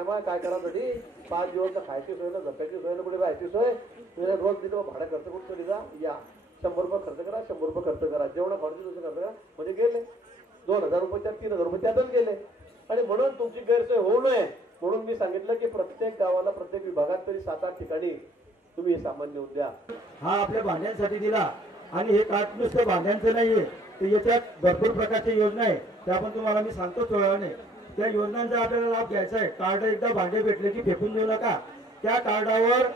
माय माय काय करासाठी 5 दिवस खायची सोय ना झोपायची सोय ना कुठे राहायची सोय तुझ्या रोज तिथं भाडं खर्च करून तरी जा या 100 रुपये खर्च करा 100 रुपये खर्च करा जेवढा खर्च तुझं खर्च करा म्हणजे गेले 2000 रुपये त्यात 3000 रुपये त्यातच गेले आणि म्हणून तुमची गैरसोय होऊ नये म्हणून मी सांगितलं की प्रत्येक गावाला प्रत्येक विभागात तरी 7-8 ठिकाणी तुम्ही हे सामान नेऊन द्या. हा आपल्या भांड्यांसाठी दिला आणि हे कार्ड नुसतं भांड्यांचं नाहीये तर याच्यात भरपूर प्रकारच्या योजना आहे त्या पण तुम्हाला मी सांगतो थोड्याने त्या योजनांचा आपल्याला लाभ घ्यायचा आहे. कार्ड एकदा भांडे भेटले की फेकून देऊ नका. त्या कार्डावर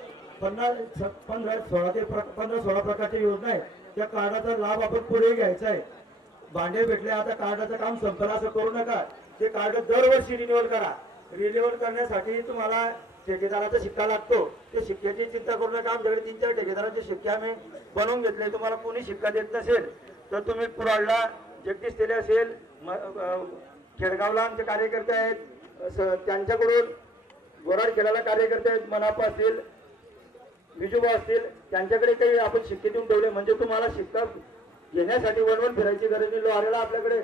15-16 प्रकारच्या योजना आहे त्या कार्डाचा लाभ आपण पुढे घ्यायचा आहे. भांडे भेटले आता कार्डाचं काम संपलं असं करू नका. ते कार्ड दरवर्षी रिन्युअल करा. रिन्युअल करण्यासाठी तुम्हाला ठेकेदाराचा शिक्का लागतो. ते शिक्क्याची चिंता करू नका. आमच्याकडे 3-4 ठेकेदाराचे शिक्के आम्ही बनवून घेतले. तुम्हाला कोणी शिक्का देत नसेल तर तुम्ही पुराडला जगदीश तेले असेल खेडगावला आमचे कार्यकर्ते आहेत त्यांच्याकडून गोराड खेळाला कार्यकर्ते आहेत मनापा असतील विजूबा असतील त्यांच्याकडे काही आपण शिक्के देऊन ठेवले म्हणजे तुम्हाला शिक्का घेण्यासाठी वणवण फिरायची गरज नाही. लोहारेला आपल्याकडे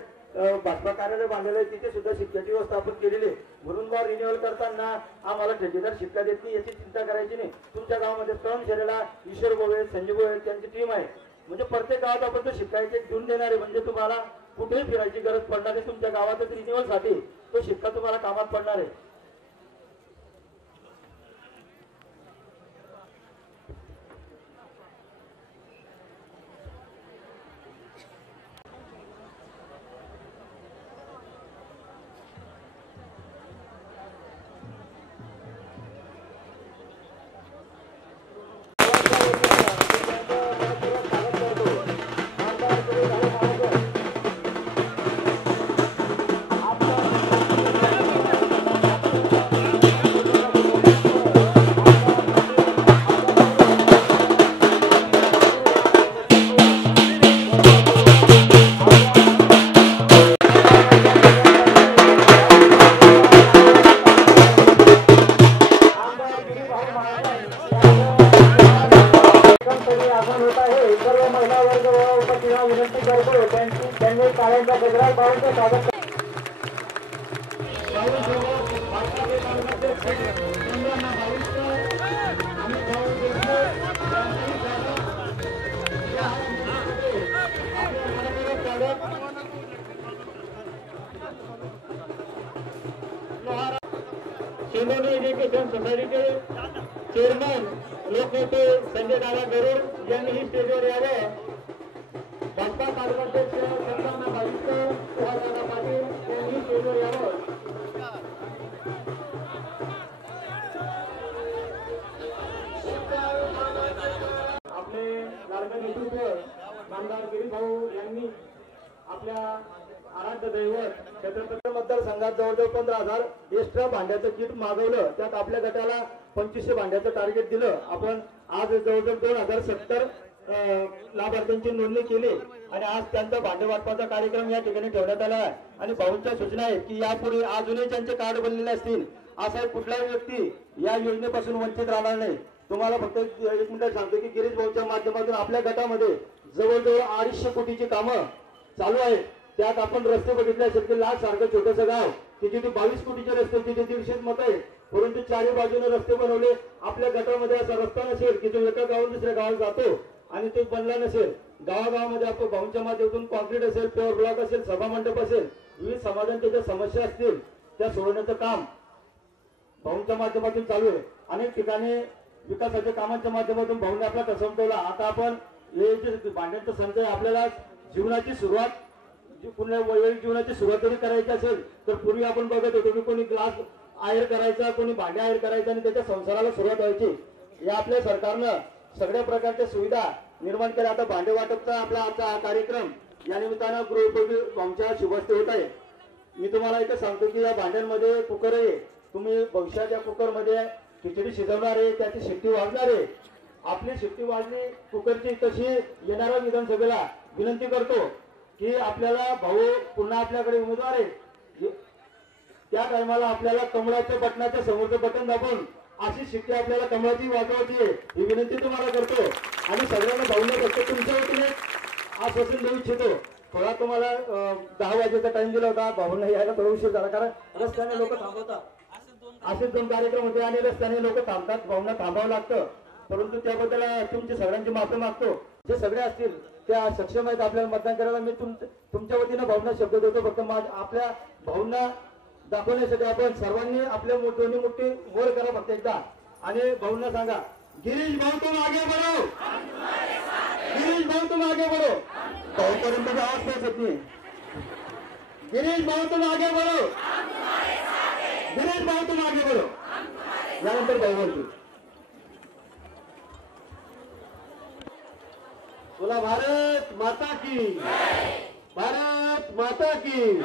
भाजपा कार्यालय बांधलेलं आहे तिथे सुद्धा शिक्क्याची व्यवस्था आपण केलेली आहे. म्हणून बा रिन्युअल करताना आम्हाला ठेकेदार शिक्का देत नाही याची चिंता करायची नाही. तुमच्या गावामध्ये तरुण शहराला ईश्वर गोवे संजीव गोवे त्यांची टीम आहे म्हणजे प्रत्येक गावात आपण तो शिक्का एक घेऊन देणार आहे म्हणजे तुम्हाला कुठेही फिरायची गरज पडणार आहे. तुमच्या गावातच रिन्युअल साठी तो शिक्का तुम्हाला कामात पडणार आहे. शिंदोली एज्युकेशन सोसायटीचे चेअरमन लोकनेते संजय दादा गरुड यांनी ही स्टेजवर यावं. भाजपा कार्याध्यक्ष संतांना भाविकर सुहासदादा पाटील यांनी स्टेजवर यावं. आपले लाडके नेतृत्व नामदार गिरीभाऊ यांनी आपल्या आराध्य दैवत छत्रपती मतदारसंघात जवळजवळ 15,000 एक्स्ट्रा भांड्याचं किट मागवलं. त्यात आपल्या गटाला 2500 भांड्याचं टार्गेट दिलं. आपण आज जवळजवळ 2070 लाभार्थ्यांची नोंदणी केली आणि आज त्यांचा भांडे वाटपाचा कार्यक्रम या ठिकाणी ठेवण्यात आला आहे. आणि भाऊंच्या सूचना आहेत की यापुढे अजूनही त्यांचे कार्ड बनलेले असतील असा कुठलाही व्यक्ती या योजनेपासून वंचित राहणार नाही. तुम्हाला फक्त एक मिनिट सांगतो की गिरीश भाऊच्या माध्यमातून आपल्या गटामध्ये जवळजवळ 250 कोटीची कामं चालू आहेत. त्यात आपण रस्ते बघितले असेल की लाख सारखं छोटंसं गाव तिथे 22 कोटीचे रस्ते तिथे 150 मत आहे परंतु चारही बाजूने रस्ते बनवले. आपल्या गटामध्ये असा रस्ता नसेल की जो एका गावातून दुसऱ्या गावात जातो आणि तो बनला नसेल. गावागावामध्ये आपण भाऊंच्या माध्यमातून कॉन्क्रीट असेल प्युअर ब्लॉक असेल सभा मंडप असेल विविध समाजांच्या ज्या समस्या असतील त्या सोडवण्याचं काम भाऊंच्या माध्यमातून चालू आहे. अनेक ठिकाणी विकासाच्या कामांच्या माध्यमातून भाऊंनी आपला कसम ठेवला. आता आपण हे जे भांड्यांचा संच आहे आपल्याला जीवनाची सुरुवात पुन्हा वैवाहिक जीवनाची सुरुवात जरी करायची असेल तर पूर्वी आपण बघत होतो की कोणी ग्लास आयर करायचा कोणी भांडे आयर करायचा आणि त्याच्या संसाराला सुरुवात व्हायची. या आपल्या सरकारनं सगळ्या प्रकारच्या सुविधा निर्माण केल्या. आता भांडे वाटपचा आपला आजचा कार्यक्रम या निमित्तानं गृहोपयोगी भाऊंच्या शुभस्ते होत आहे. मी तुम्हाला इथं सांगतो की या भांड्यांमध्ये कुकर आहे. तुम्ही भविष्यात या कुकरमध्ये खिचडी शिजवणार आहे त्याची शिट्टी वाजणार आहे. आपली शिट्टी वाजली कुकरची तशी येणाऱ्या विधानसभेला विनंती करतो की आपल्याला भाऊ पुन्हा आपल्याकडे उमेदवार आहे त्या टायमाला आपल्याला कमळाच्या बटनाच्या समोरचं बटन दाबून अशी शिट्टी आपल्याला कमळाची वाजवायची आहे ही विनंती तुम्हाला करतो. आणि सगळ्यांना भाऊंना फक्त तुमच्या वतीने आश्वासन देऊ इच्छितो. थोडा तुम्हाला 10 वाजेचा टाइम दिला होता भाऊंना यायला थोडा उशीर झाला कारण रस्त्याने लोक थांबवतात. असेच दोन कार्यक्रम होते आणि रस्त्याने लोक थांबतात, भावना थांबावं लागतं. परंतु त्याबद्दल तुमची सगळ्यांची माफी मागतो. जे सगळे असतील त्या सक्षम आहेत आपल्याला मतदान करायला. मी तुमच्या वतीनं भावना शब्द देतो. फक्त आपल्या भावना दाखवण्यासाठी आपण सर्वांनी आपल्या दोन्ही मुठी वर करा फक्त एकदा आणि भाऊंना सांगा, गिरीश भाऊ तुम आगे बढ़ो, गिरीश भाऊ तुम आगे बढ़ो. भाऊपर्यंत आवाज पोहोचत नाही. गिरीश भाऊ तुम आगे बढ़ो, गिरीश भाऊ तुम आगे बढ़ो. यानंतर भाऊ बोलतो. बोला भारत माता की, भारत माता की,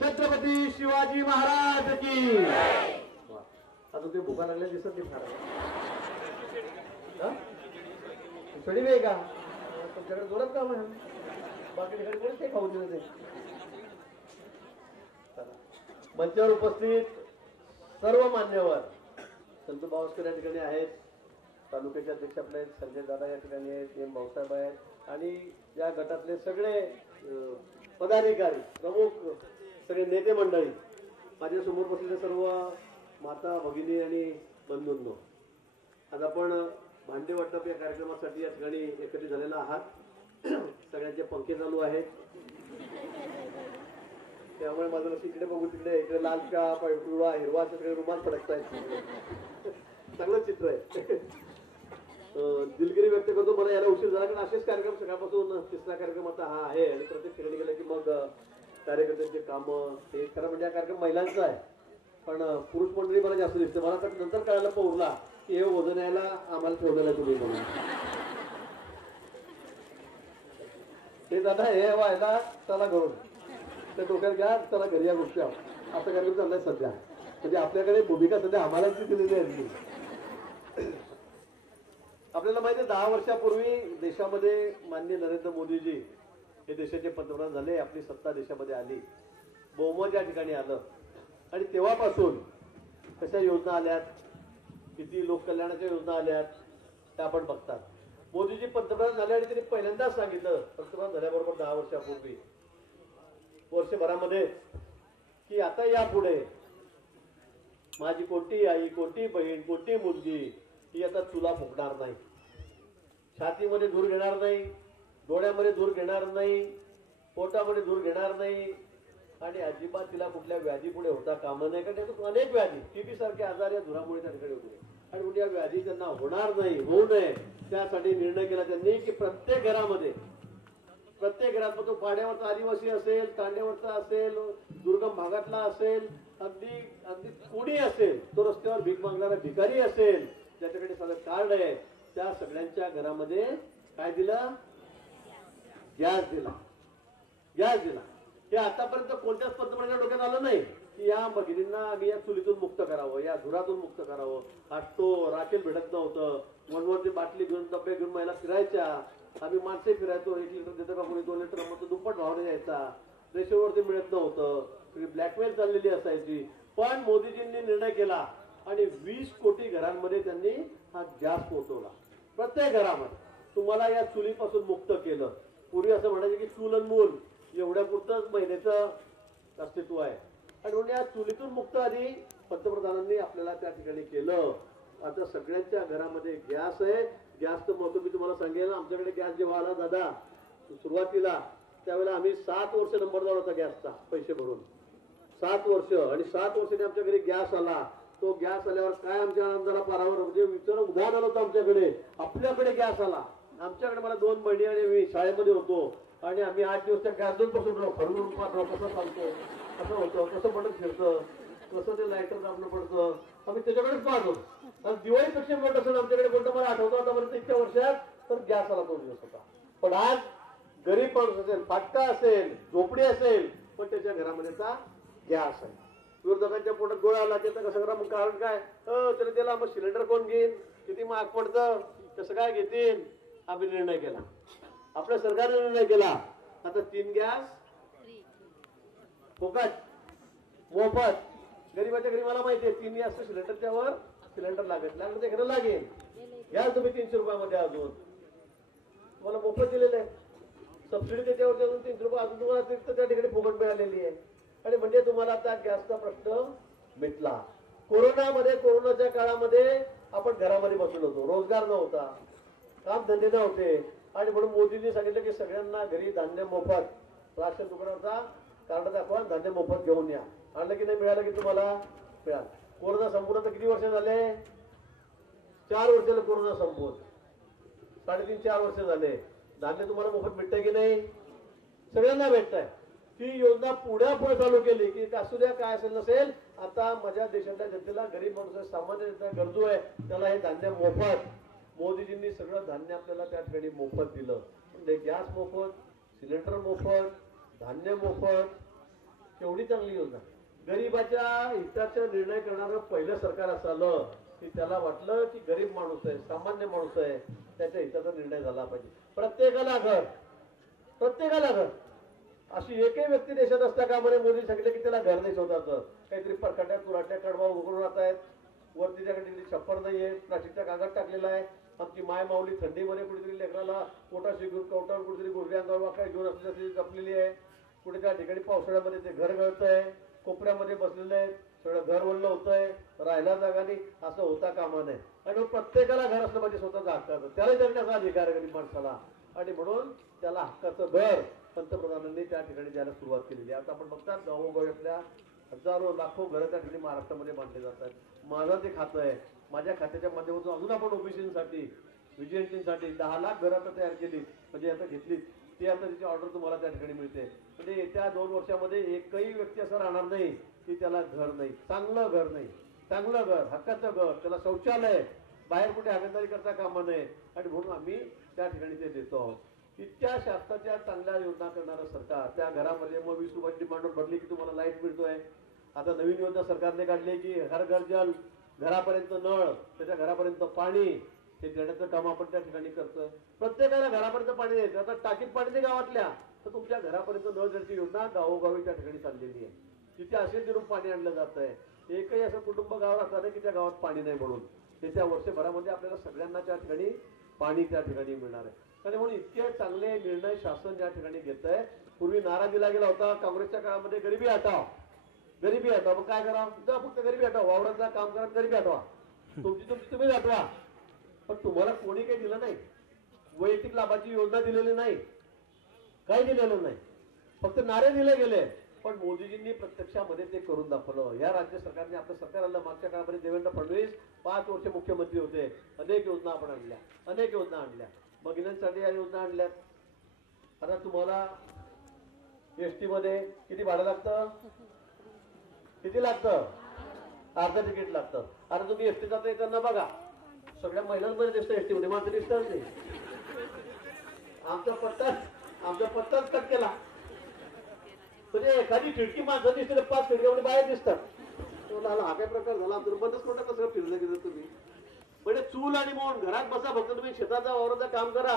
छत्रपती शिवाजी महाराज की. आता ते भुका लागल्या दिसत नाही फार. सडी नाही का तुमच्याकडे जोरात काम आहे. बाकी ठिकाणी कोणी ते खाऊ दिलं ते. मंचावर उपस्थित सर्व मान्यवर संत बावस्कर या ठिकाणी आहेत. तालुक्याचे अध्यक्ष आपले आहेत, संजय दादा या ठिकाणी आहेत, एम भाऊसाहेब आहेत आणि या गटातले सगळे पदाधिकारी प्रमुख सगळे नेते मंडळी, माझ्या समोर बसलेले सर्व माता भगिनी आणि बंधूंनो, आज आपण भांडे वाटप या कार्यक्रमासाठी या ठिकाणी एकत्रित झालेला आहात. सगळ्यांचे पंखे चालू आहेत त्यामुळे माझं लक्ष इकडे बघू तिकडे, इकडे लाल का पिवळा हिरवा सगळे रुमाल फडकत आहेत. चांगलं चित्र आहे. दिलगिरी व्यक्त करतो, मला याला उशीर झाला कारण असेच कार्यक्रम सकाळपासून तिसरा कार्यक्रम आता हा आहे आणि प्रत्येक ठिकाणी गेला की मग कार्यकर्त्यांचे कामं हे खरं म्हणजे हा कार्यक्रम महिलांचा आहे पण पुरुष मंडळी मला जास्त दिसते. मला तर नंतर कळायला पोरला की हे वजन यायला आम्हाला ठेवलेलं आहे तुम्ही म्हणून. ते दादा हे व्हायला चला घरून त्या डोक्यात घ्या, चला घरी या गोष्टी असं कार्यक्रम चाललाय सध्या. म्हणजे आपल्याकडे भूमिका सध्या आम्हालाच दिलेली आहे. आपल्याला माहिती आहे 10 वर्षापूर्वी देशामध्ये माननीय नरेंद्र मोदीजी हे देशाचे पंतप्रधान झाले. आपली सत्ता देशामध्ये आली, बहुमत या ठिकाणी आलं आणि तेव्हापासून कशा योजना आल्यात, किती लोककल्याणाच्या योजना आल्यात त्या आपण बघतात. मोदीजी पंतप्रधान झाले आणि त्यांनी पहिल्यांदाच सांगितलं पंतप्रधान झाल्याबरोबर 10 वर्षापूर्वी वर्षभरामध्ये की आता यापुढे माझी कोणती आई, कोणती बहीण, कोणती मुलगी ही आता चुला फुकणार नाही, छातीमध्ये धूर घेणार नाही, डोळ्यामध्ये धूर घेणार नाही, पोटामध्ये धूर घेणार नाही आणि अजिबात तिला कुठल्या व्याधी पुढे होता कामा नाही. कारण त्यातून अनेक व्याधी टीबी सारखे आजार या धुरामुळे त्या ठिकाणी होते आणि म्हणजे या व्याधी त्यांना होणार नाही, होऊ नये त्यासाठी निर्णय केला त्यांनी की प्रत्येक घरामध्ये, प्रत्येक घरात तो पाड्यावरचा आदिवासी असेल, तांड्यावरचा असेल, दुर्गम भागातला असेल, अगदी अगदी कोणी असेल, तो रस्त्यावर भीक मागणारा भिकारी असेल, ज्याच्याकडे साधं कार्ड आहे, त्या सगळ्यांच्या घरामध्ये काय दिलं? गॅस दिला. गॅस दिला. हे आतापर्यंत कोणत्याच पंतप्रधानाच्या डोक्यात आलं नाही की या भगिनींना आम्ही या चुलीतून मुक्त करावं, या धुरातून मुक्त करावं. आटतो राखेल भेटत नव्हतं, मनवरती बाटली घेऊन डबे घेऊन महिला फिरायच्या, आम्ही माणसे फिरायचो. 1 लिटर देतं का कोणी 2 लिटर मग दुप्पट भावाने यायचा, रेशोवरती मिळत नव्हतं, ब्लॅकमेल चाललेली असायची. पण मोदीजींनी निर्णय केला आणि 20 कोटी घरांमध्ये त्यांनी हा गॅस पोहोचवला. प्रत्येक घरामध्ये तुम्हाला या चुलीपासून मुक्त केलं. पूर्वी असं म्हणायचे की चूल आणि मूल एवढ्या पुरतंच महिन्याचं अस्तित्व आहे आणि म्हणून या चुलीतून मुक्त आधी पंतप्रधानांनी आपल्याला त्या ठिकाणी केलं. आता सगळ्यांच्या घरामध्ये गॅस आहे. गॅसचं महत्व मी तुम्हाला सांगेन. आमच्याकडे गॅस जेव्हा आला दादा सुरुवातीला त्यावेळेला आम्ही 7 वर्ष नंबर लावला होता गॅसचा पैसे भरून. 7 वर्ष आणि 7 वर्षांनी आमच्या घरी गॅस आला. तो गॅस आल्यावर काय आमच्या आनंदाला पारावर म्हणजे विचार उदाहरण आलं होतं आमच्याकडे. आपल्याकडे गॅस आला. आमच्याकडे मला 2 महिने आणि मी शाळेमध्ये होतो आणि आम्ही 8 दिवस त्या गॅसच बसून राहू. खरं कसं चालतो, कसं होतं, कसं पडत फिरतं, कसं ते लायटर दाबलं पडतं, आम्ही त्याच्याकडेच पाहतो. आणि दिवाळीपेक्षा मोठं असेल आमच्याकडे कोणतं मला आठवतं आतापर्यंत इतक्या वर्षात तर गॅस आला तो दिवस होता. पण आज गरीब माणूस असेल, फाटका असेल, झोपडी असेल, पण त्याच्या घरामध्ये गॅस आहे. विरोधकांच्या पोटात गोळा आला त्याचं कसं करा मग कारण काय तरी त्याला मग सिलेंडर कोण घेईन, किती महाग पडतं, कसं काय घेतील. आम्ही निर्णय केला, आपल्या सरकारने निर्णय केला आता 3 गॅस फुकट मोफत. गरीबाच्या घरी मला माहिती आहे 3 गॅस सिलेंडरच्या वर सिलेंडर लागत ते खरं लागेल. गॅस तुम्ही 300 रुपयामध्ये अजून तुम्हाला मोफत दिलेलं आहे. सबसिडी त्याच्यावर अजून 300 रुपये अजून तुम्हाला त्या ठिकाणी फुकट मिळालेली आहे. आणि म्हणजे तुम्हाला आता गॅसचा प्रश्न मिटला. कोरोनामध्ये कोरोनाच्या काळामध्ये आपण घरामध्ये बसलो होतो, रोजगार नव्हता, काम धंदे नव्हते आणि म्हणून मोदींनी सांगितलं की सगळ्यांना घरी धान्य मोफत, राशन दुकानाचा कार्ड दाखवा, धान्य मोफत घेऊन या. आणलं की नाही, मिळालं की तुम्हाला मिळालं. कोरोना संपूर्ण तर किती वर्ष झाले? 4 वर्षाला कोरोना संपवून 3.5-4 वर्ष झाले. धान्य तुम्हाला मोफत भेटतंय की नाही? सगळ्यांना भेटतंय. ती योजना पुढे चालू केली की असू द्या काय असेल नसेल, आता माझ्या देशातल्या जनतेला, गरीब माणूस सामान्य जनता गरजू आहे त्याला हे धान्य मोफत. मोदीजींनी सगळं धान्य आपल्याला त्या ठिकाणी मोफत दिलं. म्हणजे गॅस मोफत, सिलेंडर मोफत, धान्य मोफत. केवढी चांगली योजना. गरीबाच्या हिताचा निर्णय करणारं पहिलं सरकार असं आलं की त्याला वाटलं की गरीब माणूस आहे, सामान्य माणूस आहे, त्याच्या हिताचा निर्णय झाला पाहिजे. प्रत्येकाला घर, प्रत्येकाला घर. अशी एकही व्यक्ती देशात असता का म्हणे मोदी सांगितलं की त्याला घर नाही स्वतःचं. काहीतरी परकाट्या तुराट्या कडवा उघडून राहत आहेत, वरती त्याकडे छप्पर नाहीये, प्लास्टिकचा कागद टाकलेला आहे. आमची माय माऊली थंडीमध्ये कुठेतरी लेकराला पोटाशी घेऊन कवटावर कुठेतरी गुडघ्या अंगावर वाकाय घेऊन असल्याची जपलेली आहे. कुठे त्या ठिकाणी पावसाळ्यामध्ये ते घर गळतंय, कोपऱ्यामध्ये बसलेलं आहे, सगळं घर वळलं होतंय, राहायला जागा नाही, असं होता कामा नये. आणि प्रत्येकाला घर असलं पाहिजे स्वतःचं हक्काचं, त्याला जगण्याचा अधिकार आहे गरीब माणसाला. आणि म्हणून त्याला हक्काचं घर पंतप्रधानांनी त्या ठिकाणी द्यायला सुरुवात केलेली आहे. आता आपण बघतात गावोगावी आपल्या हजारो लाखो घरं त्या ठिकाणी महाराष्ट्रामध्ये बांधले जातात. माझं ते खातं आहे, माझ्या खात्याच्या माध्यमातून अजून आपण ओबीसीसाठी, विजयंतीसाठी 10 लाख घरं आता तयार केली, म्हणजे आता घेतली. ती आता त्याची ऑर्डर तुम्हाला त्या ठिकाणी मिळते. म्हणजे येत्या 2 वर्षामध्ये एकही व्यक्ती असं राहणार नाही की त्याला घर नाही. चांगलं घर नाही, चांगलं घर, हक्काचं घर, त्याला शौचालय, बाहेर कुठे हागणदारी करता कामा नये. आणि म्हणून आम्ही त्या ठिकाणी ते देतो आहोत. इतक्या शासनाच्या चांगल्या योजना करणारं सरकार, त्या घरामध्ये मग 20 रुपयाची डिमांड भरली की तुम्हाला लाईट मिळतोय. आता नवीन योजना सरकारने काढली की हर घर जल, घरापर्यंत नळ, त्याच्या घरापर्यंत पाणी, हे देण्याचं काम आपण त्या ठिकाणी करतोय. प्रत्येकाला घरापर्यंत पाणी द्यायचं. आता टाकीत पाणी नाही गावातल्या, तर तुमच्या घरापर्यंत नळ द्यायची योजना गावोगावी त्या ठिकाणी चाललेली आहे. जिथे असेल तिथून पाणी आणलं जात आहे. एकही असं कुटुंब गावात असणार नाही की त्या गावात पाणी नाही म्हणून. येत्या वर्षभरामध्ये आपल्याला सगळ्यांना त्या ठिकाणी पाणी त्या ठिकाणी मिळणार आहे. आणि म्हणून इतके चांगले निर्णय शासन या ठिकाणी घेत आहे. पूर्वी नारा दिला गेला होता काँग्रेसच्या काळामध्ये, गरिबी हटाव, गरिबी हटाव. मग काय करा, फक्त गरिबी हटाव, वावरातला काम करा, गरिबी हटवा, तुमची तुम्ही हटवा. पण तुम्हाला कोणी काही दिलं नाही, वैयक्तिक लाभाची योजना दिलेली नाही, काही दिलेलं नाही, फक्त नारे दिले गेले. पण मोदीजींनी प्रत्यक्षामध्ये ते करून दाखवलं. या राज्य सरकारने, आपलं सरकार आलं मागच्या काळामध्ये, देवेंद्र फडणवीस 5 वर्ष मुख्यमंत्री होते. अनेक योजना आपण आणल्या, अनेक योजना आणल्या, महिलांसाठी या योजना आणल्यात. आता तुम्हाला एसटी मध्ये किती भाडं लागतं? किती लागतं? अर्ध तिकीट लागतं. आता तुम्ही एसटी जाता येताना बघा, सगळ्या महिलांमध्ये दिसतं एसटी मध्ये, मात्र दिसतच नाही. आमचा पत्ताच कट केला. म्हणजे एखादी खिडकी माणसं दिसते, 5 खिडक्यामध्ये बाहेर दिसतात. हा काय प्रकार झाला? बंदच कोणता कसं फिरलं गेलं तुम्ही? म्हणजे चूल आणि मौन, घरात बसा, फक्त तुम्ही शेताचा वावराचं काम करा.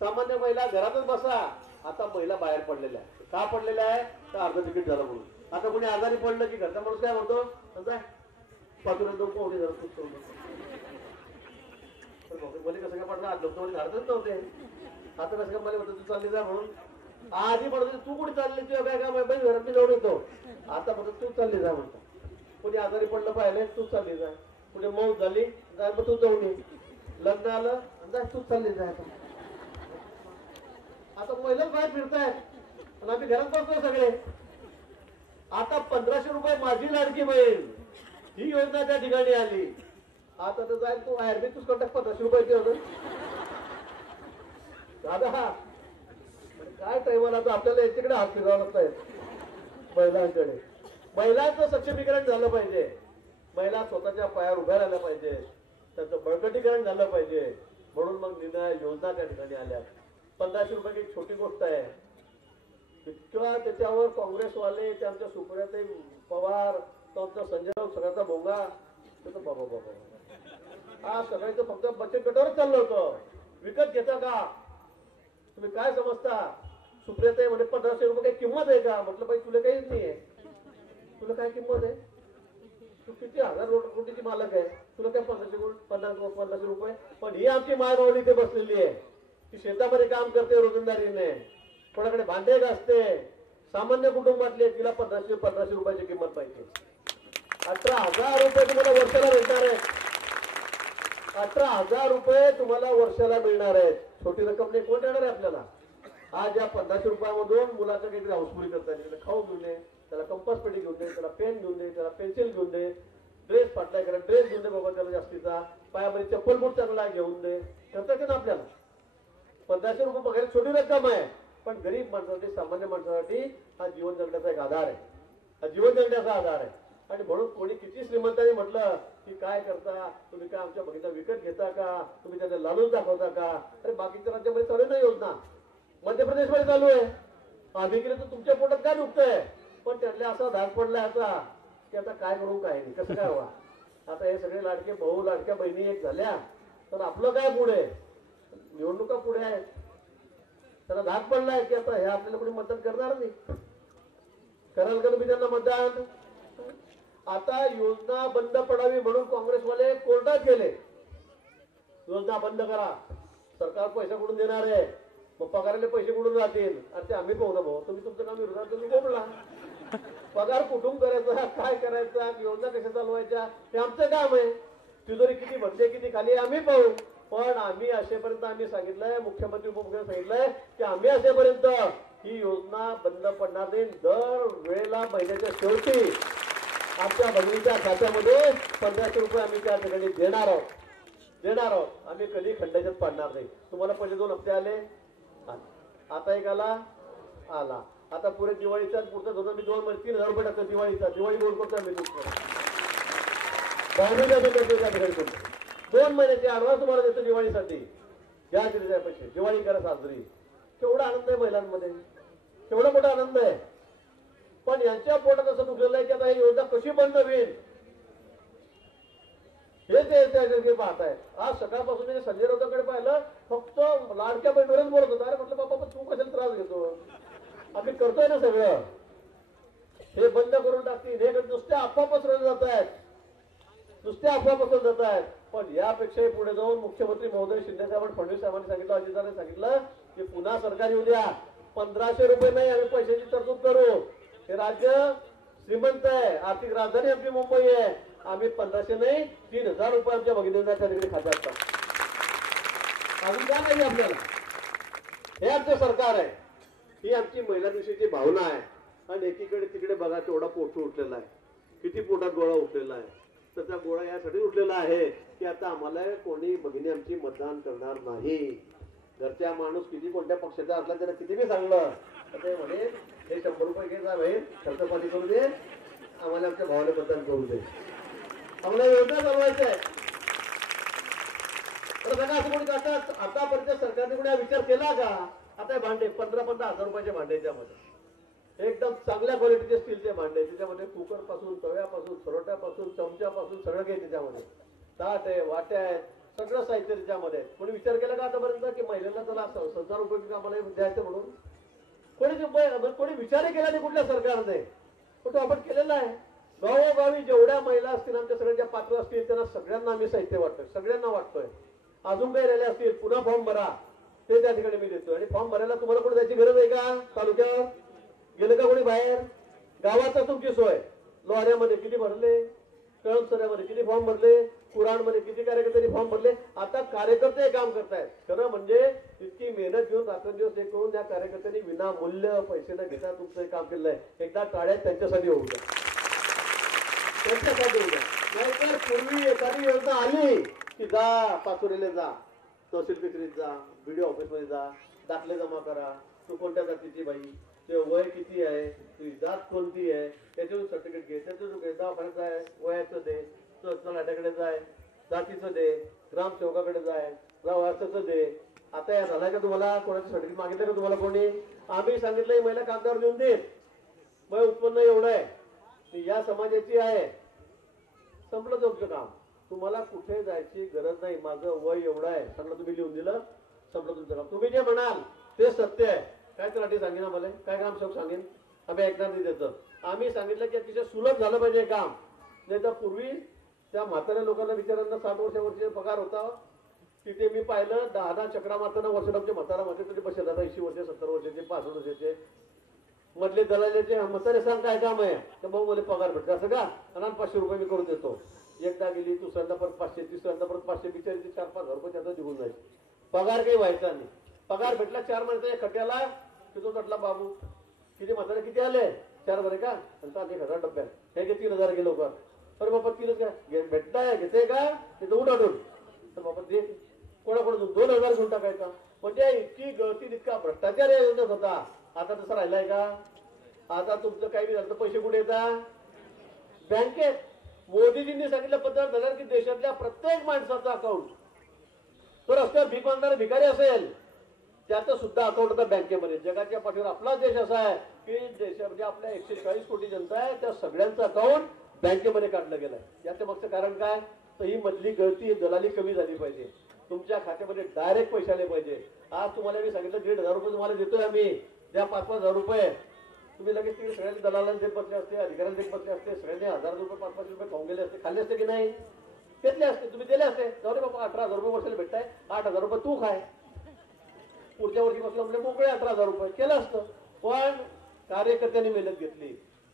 सामान्य महिला घरातच बसा. आता महिला बाहेर पडलेल्या आहे. का पडलेल्या आहे? तर अर्ध तिकीट झालं म्हणून. आता कोणी आजारी पडलं की घरचा माणूस काय म्हणतो, पाचून जाऊन पाहुणे झालं खूप करून. पण कसं काय पडलं? आज लोक घरातच नव्हते. आता कसं काय मला म्हणतो तू चालली जा म्हणून. आधी म्हणतो तू कुठे चालली, तुझ्या काय काम आहे, घरात जाऊन येतो. आता म्हणतो तू चालली जा म्हणतो. कोणी आजारी पडलं पाहिले, तू चालली जा. कुठे मौत झाली, जाय मग तू जाऊन ये. लग्न आलं, जाय तू चालली जाय. आता महिलाच बाहेर फिरतायत आणि आम्ही घरात बसतो सगळे. आता 1500 रुपये माझी लाडकी बहीण ही योजना त्या ठिकाणी आली. आता तर जाईल तू बाहेर बी, तूच कंटक 1500 रुपयाची होतं दादा. काय टाइमला आता आपल्याला याच्याकडे हात फिरवावं लागतायत महिलांकडे. महिलांचं सक्षमीकरण झालं पाहिजे. महिला स्वतःच्या पायावर उभ्या राहिल्या पाहिजे, त्याचं बळकटीकरण झालं पाहिजे. म्हणून मग निर्णय योजना त्या ठिकाणी आल्या. 1500 रुपये एक छोटी गोष्ट आहे. इतका त्याच्यावर काँग्रेसवाले, त्यांच्या सुप्रियाताई पवार, त्यांचा संजय राऊत, सगळ्याचा भोंगा. बाबा हा सगळ्याचं फक्त बचत गटावर चाललं होतं. विकत घेता का तुम्ही? काय समजता? सुप्रियाताई म्हणजे 1500 रुपये काही किंमत आहे का? म्हटलं बाई तुला काहीच नाहीये. तुला काय किंमत आहे? तू किती 1000 कोटीची मालक आहे, तुला काय 1500 रुपये? पण ही आमची मायबावली इथे बसलेली आहे. ती शेतामध्ये काम करते रोजंदारीने, कोणाकडे भांडे घासते, सामान्य कुटुंबातले, तिला 1500 रुपयाची किंमत पाहिजे. 18,000 रुपये तुम्हाला वर्षाला भेटणार आहेत. 18,000 रुपये तुम्हाला वर्षाला मिळणार आहेत. छोटी रक्कम नाही, कोण देणार आहे आपल्याला? आज या 1500 रुपयामधून मुलाचं काहीतरी हाऊसफुली करता येईल. त्याला खाऊ घेऊन दे, त्याला कंपास पेटी घेऊन दे, त्याला पेन घेऊन दे, त्याला पेन्सिल घेऊन दे, ड्रेस फाटलाय करा ड्रेस घेऊन दे बाबा त्याला जास्तीचा, पायामध्ये चप्पल बूट चांगला घेऊन दे. करता येते ना आपल्याला. 1500 रुपये पगार छोटी रक्कम आहे, पण गरीब माणसासाठी सामान्य माणसासाठी हा जीवन जगण्याचा एक आधार आहे. हा जीवन जगण्याचा आधार आहे. आणि म्हणून कोणी किती श्रीमंतांनी म्हटलं की काय करता तुम्ही, काय आमच्या भगिनीला विकत घेता का, तुम्ही त्यांना लालून दाखवता का? अरे बाकीच्या राज्यामध्ये चालू नाही योजना, मध्य प्रदेशमध्ये चालू आहे. आम्ही केलं तर तुमच्या पोटात काय दुखतंय, पण त्यातल्या असा धाक पडलाय आता की आता काय करू काय नाही, कसं काय व्हा. आता हे सगळे लाडके भाऊ लाडक्या बहिणी एक झाल्या तर आपलं काय पुढे, निवडणुका पुढे आहेत. त्याला धाक पडलाय की आता हे आपल्याला कोणी मतदान करणार नाही. कराल का तुम्ही त्यांना मतदान? आता योजना बंद पडावी म्हणून काँग्रेसवाले कोर्टात गेले. योजना बंद करा, सरकार पैसा कुठून देणार आहे, मग पगाराले पैसे कुठून राहतील. अरे ते आम्ही पाहू ना भाऊ, तुम्ही तुमचं काम विरोधात तुम्ही बोलला. पगार कुठून करायचा, काय करायचा, योजना कशा चालवायच्या हे आमचं काम आहे. तिजोरी किती भरते किती खाली आम्ही पाहू. पण आम्ही असेपर्यंत आम्ही सांगितलंय, मुख्यमंत्री उपमुख्यमंत्री सांगितलंय की आम्ही असेपर्यंत ही योजना बंद पडणार नाही. दर वेळेला महिन्याच्या शेवटी आमच्या बहिणीच्या खात्यामध्ये 1500 रुपये आम्ही त्या ठिकाणी देणार आहोत. आम्ही कधी खंडाच्यात पाडणार नाही. तुम्हाला पहिले 2 हप्ते आले, आता एक आला. आता पुढे दिवाळीचा पुढचा धोरण मी 3,000 रुपये टाकतो. दिवाळी बोर्ड करतो आम्ही 2 महिन्याचे ऍडव्हान्स तुम्हाला देतो दिवाळीसाठी. घ्या दिले पैसे, दिवाळी करा साजरी. केवढा आनंद आहे महिलांमध्ये, केवढा मोठा आनंद आहे. पण यांच्या पोटात असं दुखलेलं आहे की आता ही योजना कशी बंद होईल हे ते पाहतायत. आज सकाळपासून मी संजय राऊतांकडे पाहिलं, फक्त लाडक्या बहिणीवरच बोलत होता. अरे म्हटलं बाबा तू कशाला त्रास घेतो, आम्ही करतोय ना सगळं. हे बंद करून टाकतील, हे नुसत्या अफवा पसरवल्या जात आहेत, नुसत्या अफवा पसरवल्या जात आहेत. पण यापेक्षाही पुढे जाऊन मुख्यमंत्री महोदय शिंदे साहेब फडणवीस साहेबांनी सांगितलं, अजितदारांनी सांगितलं की पुन्हा सरकार येऊ द्या, 1500 रुपये नाही आम्ही पैशाची तरतूद करू. हे राज्य श्रीमंत आहे, आर्थिक राजधानी आपली मुंबई आहे. आम्ही 1500 नाही 3,000 रुपये आमच्या भगिनींना त्या ठिकाणी खात्यात टाकतो. अजून काय नाही आपल्याला. हे आमचं सरकार आहे, ही आमची महिला दिवशीची भावना आहे. आणि एकीकडे तिकडे बघा केवढा पोट उठलेला आहे, किती पोटात गोळा उठलेला आहे. तर त्या गोळा यासाठी उठलेला आहे की आता आम्हाला कोणी भगिनी आमची मतदान करणार नाही. घरच्या माणूस किती कोणत्या पक्षाचा असला त्याला किती बी सांगलं तर ते म्हणे हे 100 रुपये घे जा बाहेर, खर्च पाणी करू दे, आम्हाला आमच्या भावाला मतदान करू दे, आम्हाला योजना चालवायचं आहे. तर बघा असं कोणी करतात. आतापर्यंत सरकारने कोणी विचार केला का? आता भांडे 15,000 रुपयाचे भांडे, त्यामध्ये एकदम चांगल्या क्वालिटीचे स्टीलचे भांडे, त्याच्यामध्ये कुकर पासून, तव्यापासून, सरोट्यापासून, चमच्यापासून सगळं काही त्याच्यामध्ये, ताट आहे, वाट्या आहेत, सगळं साहित्य त्याच्यामध्ये. कोणी विचार केला का आतापर्यंत की महिलांना त्याला 1,000 रुपये आम्हाला द्यायचं म्हणून? कोणी विचारही केला नाही कुठल्या सरकारने. तो आपण केलेला आहे. गावोगावी जेवढ्या महिला असतील आमच्या सगळ्यांच्या पात्र असतील त्यांना सगळ्यांना आम्ही साहित्य वाटतोय, सगळ्यांना वाटतोय. अजून काही राहिले असतील पुन्हा फॉर्म भरा, ते त्या ठिकाणी मी देतोय. आणि फॉर्म भरायला तुम्हाला कोणी जायची गरज आहे का? तालुक्यावर गेलं का कोणी बाहेर? गावातच तुमची सोय. लोहाऱ्यामध्ये किती भरले, कळमसऱ्यामध्ये किती फॉर्म भरले, कुराणमध्ये किती कार्यकर्त्यांनी फॉर्म भरले. आता कार्यकर्ते काम करतायत. खरं म्हणजे इतकी मेहनत घेऊन रात्रंदिवस हे करून त्या कार्यकर्त्यांनी विनामूल्य पैसे न घेता तुमचं हे काम केलेलं आहे. एकदा टाळ्यात त्यांच्यासाठी होऊ द्या, त्यांच्यासाठी होऊ द्या. नाहीतर पूर्वी एखादी योजना आली की जा पाचोरीला जा, तहसील कचेरीत जा, बीडीओ ऑफिसमध्ये जा, दाखले जमा करा, तू कोणत्या जातीची बाई, ते वय किती आहे, तुझी जात कोणती आहे, त्याच्यातून सर्टिफिकेट घे, त्याच्यातून घे, दवाखान्यात जाय, वयाचं दे, तलाट्याकडे जाय, जातीचं दे, ग्रामसेवकाकडे जाय, वयाचं दे. आता या झालाय का तुम्हाला? कोणाचं सर्टिफिकेट मागितलं का तुम्हाला कोणी? आम्ही सांगितलं महिला कागदावर देऊन देत, वय उत्पन्न एवढं आहे, ती या समाजाची आहे, संपलं तुमचं काम. तुम्हाला कुठे जायची गरज नाही. माझं वय एवढं आहे सगळं तुम्ही लिहून दिलं, संपलं तुमचं काम. तुम्ही जे म्हणाल ते सत्य आहे. काय तलाठी सांगेन आम्हाला, काय ग्रामसेवक सांगेन, आम्ही ऐकणार नाही त्याचं. आम्ही सांगितलं की अतिशय सुलभ झालं पाहिजे काम. नाही तर पूर्वी त्या म्हाताऱ्या लोकांना विचारांना 60 वर्षावरचे पगार होता. तिथे मी पाहिलं 10 चक्रा मारताना वर्षाला आमचे म्हातारा म्हातारे तरी बसेल, 80 वर्ष, 70 वर्षाचे, 65 वर्षाचे. मधले दलालीचे म्हातारे सांग काय काम आहे तर भाऊ मला पगार भेटतो असं का आणि 500 रुपये मी करून देतो. एकदा गेली दुसऱ्यांदा परत 500, तिसऱ्यांदा परत 500, बिचारीचे 4-5 रुपये त्याचा निघून जायचे. पगार काही व्हायचा नाही. पगार भेटला 4 महिन्याचा खट्याला तिथं म्हटला बाबू किती म्हातारे किती आले 4 बरे का आणि 1,000 डब्यात हे घे 3,000 गेलो का. अरे बाबा 3च काय भेटताय घेते का तिथं उठाडून तर बाबा दे कोणाकडून 2,000 घेऊन टाकायचा. म्हणजे इतकी गळती इतका भ्रष्टाचार या योजनेत होता. आता तसं राहिलाय का. आता तुमचं काही झालं तर पैसे कुठे येतात बँकेत. मोदीजींनी सांगितलं 15,000 की देशातल्या प्रत्येक माणसाचं अकाउंट तो रस्त्यावर भीक मागणारा भिकारी असेल त्याचं सुद्धा अकाउंट होतं बँकेमध्ये. जगाच्या पाठीवर आपला देश असा आहे की देशामध्ये आपल्या 140 कोटी जनता आहे त्या सगळ्यांचं अकाउंट बँकेमध्ये काढलं गेलंय. याच्या मागचं कारण काय तर ही मधली गळती दलाली कमी झाली पाहिजे. तुमच्या खात्यामध्ये डायरेक्ट पैसे आले पाहिजे. आज तुम्हाला मी सांगितलं 1,500 रुपये तुम्हाला देतोय आम्ही द्या 5,000 रुपये. तुम्ही लगेच तिकडे सगळ्यांनी दलालांना देत बसले असते अधिकाऱ्यांना देत बसले असते सगळ्यांनी 1,000 रुपये 5,000 रुपये खाऊन गेले असते खाल्ले असते की नाही घेतले असते तुम्ही दिले असते. जाऊ दे बाबा 18,000 रुपये वर्षाला भेटताय 8,000 रुपये तू खाय पुढच्या वर्षी बसलं म्हणजे मोकळे 18,000 रुपये केलं असतं. पण कार्यकर्त्यांनी मेहनत घेतली.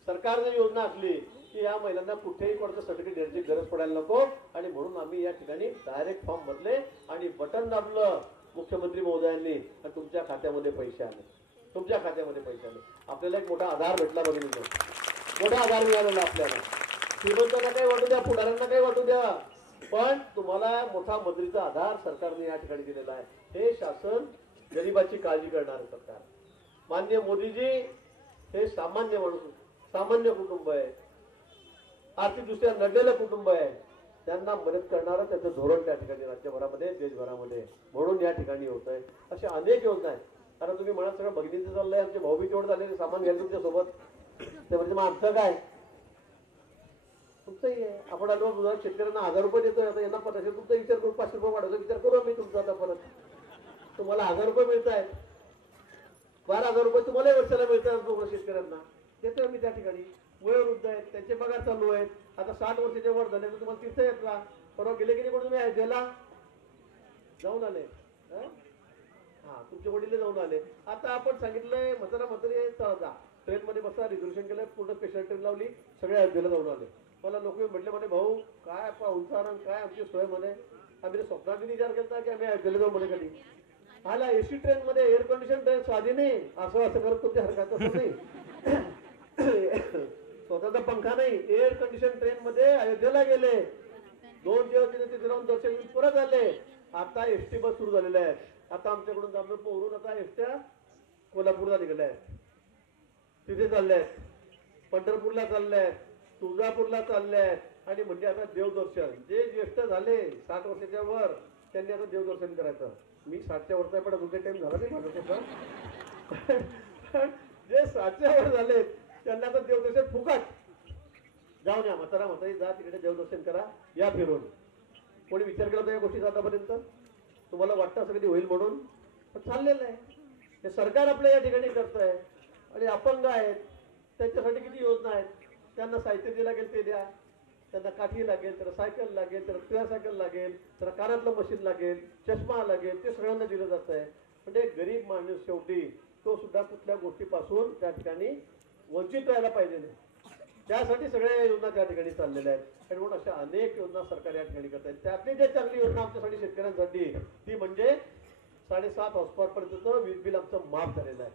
सरकारने योजना आखली की या महिलांना कुठेही कोणाचं सर्टिफिकेट द्यायची गरज पडायला नको आणि म्हणून आम्ही या ठिकाणी डायरेक्ट फॉर्म भरले आणि बटन दाबलं मुख्यमंत्री महोदयांनी आणि तुमच्या खात्यामध्ये पैसे आले. तुमच्या खात्यामध्ये पैसे आले. आपल्याला एक मोठा आधार भेटला बघितलं मोठा आधार मिळालेला आपल्याला. श्रीमंतांना काही वाटू द्या पुढाऱ्यांना काही वाटू द्या पण तुम्हाला मोठा मदरीचा आधार सरकारने या ठिकाणी दिलेला आहे. हे शासन गरिबाची काळजी करणारं सरकार. माननीय मोदीजी हे सामान्य माणूस सामान्य कुटुंब आहे आर्थिकदृष्ट्या नडलेलं कुटुंब आहे त्यांना मदत करणारं त्याचं धोरण त्या ठिकाणी राज्यभरामध्ये देशभरामध्ये म्हणून या ठिकाणी होत आहे. अशा अनेक योजना आहेत. आता तुम्ही म्हणा सगळं भगिनीचं चाललंय आमचे भाऊबी तेवढं झालेले सामान घ्यायला तुमच्या सोबत ते म्हणजे मग आमचं काय तुमचंही आहे. आपण आलो शेतकऱ्यांना 1,000 रुपये देतोय आता यांना 500 तुमचा विचार करू 500 रुपये वाढवतो विचार करू आम्ही तुमचा आता परत तुम्हाला 1,000 रुपये मिळत आहेत 12,000 रुपये तुम्हाला वर्षाला मिळतात शेतकऱ्यांना देतोय आम्ही त्या ठिकाणी. वयोवृद्ध आहेत त्यांचे पगार चालू आहेत. आता 60 वर्षाच्या वर झाले तर तुम्हाला तीर्थ येत का परवा गेले की नाही कोण तुम्ही अयोध्येला जाऊन आले हा तुमचे वडील जाऊन आले. आता आपण सांगितलंय म्हातारे जा ट्रेन मध्ये बसा रिझर्वेशन केलं पूर्ण स्पेशल ट्रेन लावली सगळे अयोध्येला जाऊन आले. मला लोक म्हटले म्हणे भाऊ काय पाहुणचार काय आमची सोय म्हणे आम्ही स्वप्नात विचार केला की आम्ही अयोध्येला जाऊ म्हणे कधी आला एसी ट्रेन मध्ये एअर कंडिशन ट्रेन साधी नाही असं करत तुमच्या हरकत असं नाही स्वतःचा पंखा नाही एअर कंडिशन ट्रेन मध्ये अयोध्येला गेले 2 दिवस तिथे राहून दर्शन घेऊन परत आले. आता एसटी बस सुरू झालेल्या आहेत. आता आमच्याकडून जामनूरवरून आता एसट्या कोल्हापूरला निघाल्या आहेत तिथे चालल्या आहेत पंढरपूरला चालल्या आहेत तुळजापूरला चालल्या आहेत आणि म्हणजे आता देवदर्शन जे ज्येष्ठ झाले 60 वर्षाच्या वर त्यांनी आता देवदर्शन करायचं. मी 60च्या वरचा पण अजून काही टाइम झाला नाही माझा तसा जे 60च्या वर झाले त्यांना आता देवदर्शन फुकट जाऊन या म्हातारी जा तिकडे देवदर्शन करा या फिरून. कोणी विचार केला होता या गोष्टीचा आतापर्यंत तुम्हाला वाटतं असं कधी होईल म्हणून पण चाललेलं आहे. हे सरकार आपल्या या ठिकाणी करत आहे आणि अपंग आहेत त्यांच्यासाठी किती योजना आहेत. त्यांना साहित्य जे लागेल ते द्या त्यांना काठी लागेल तर सायकल लागेल तर सायकल लागेल तर कानातलं मशीन लागेल चष्मा लागेल ते सगळ्यांना दिलं जात आहे. म्हणजे गरीब माणूस शेवटी तो सुद्धा कुठल्या गोष्टीपासून त्या ठिकाणी वंचित राहायला पाहिजे नाही. त्यासाठी सगळ्या योजना त्या ठिकाणी चाललेल्या आहेत आणि म्हणून अशा अनेक योजना सरकार या ठिकाणी करत आहेत. त्यातली जे चांगली योजना आमच्यासाठी शेतकऱ्यांसाठी ती म्हणजे 7.5 हॉर्सपॉवर पर्यंतचं वीज बिल आमचं माफ झालेलं आहे.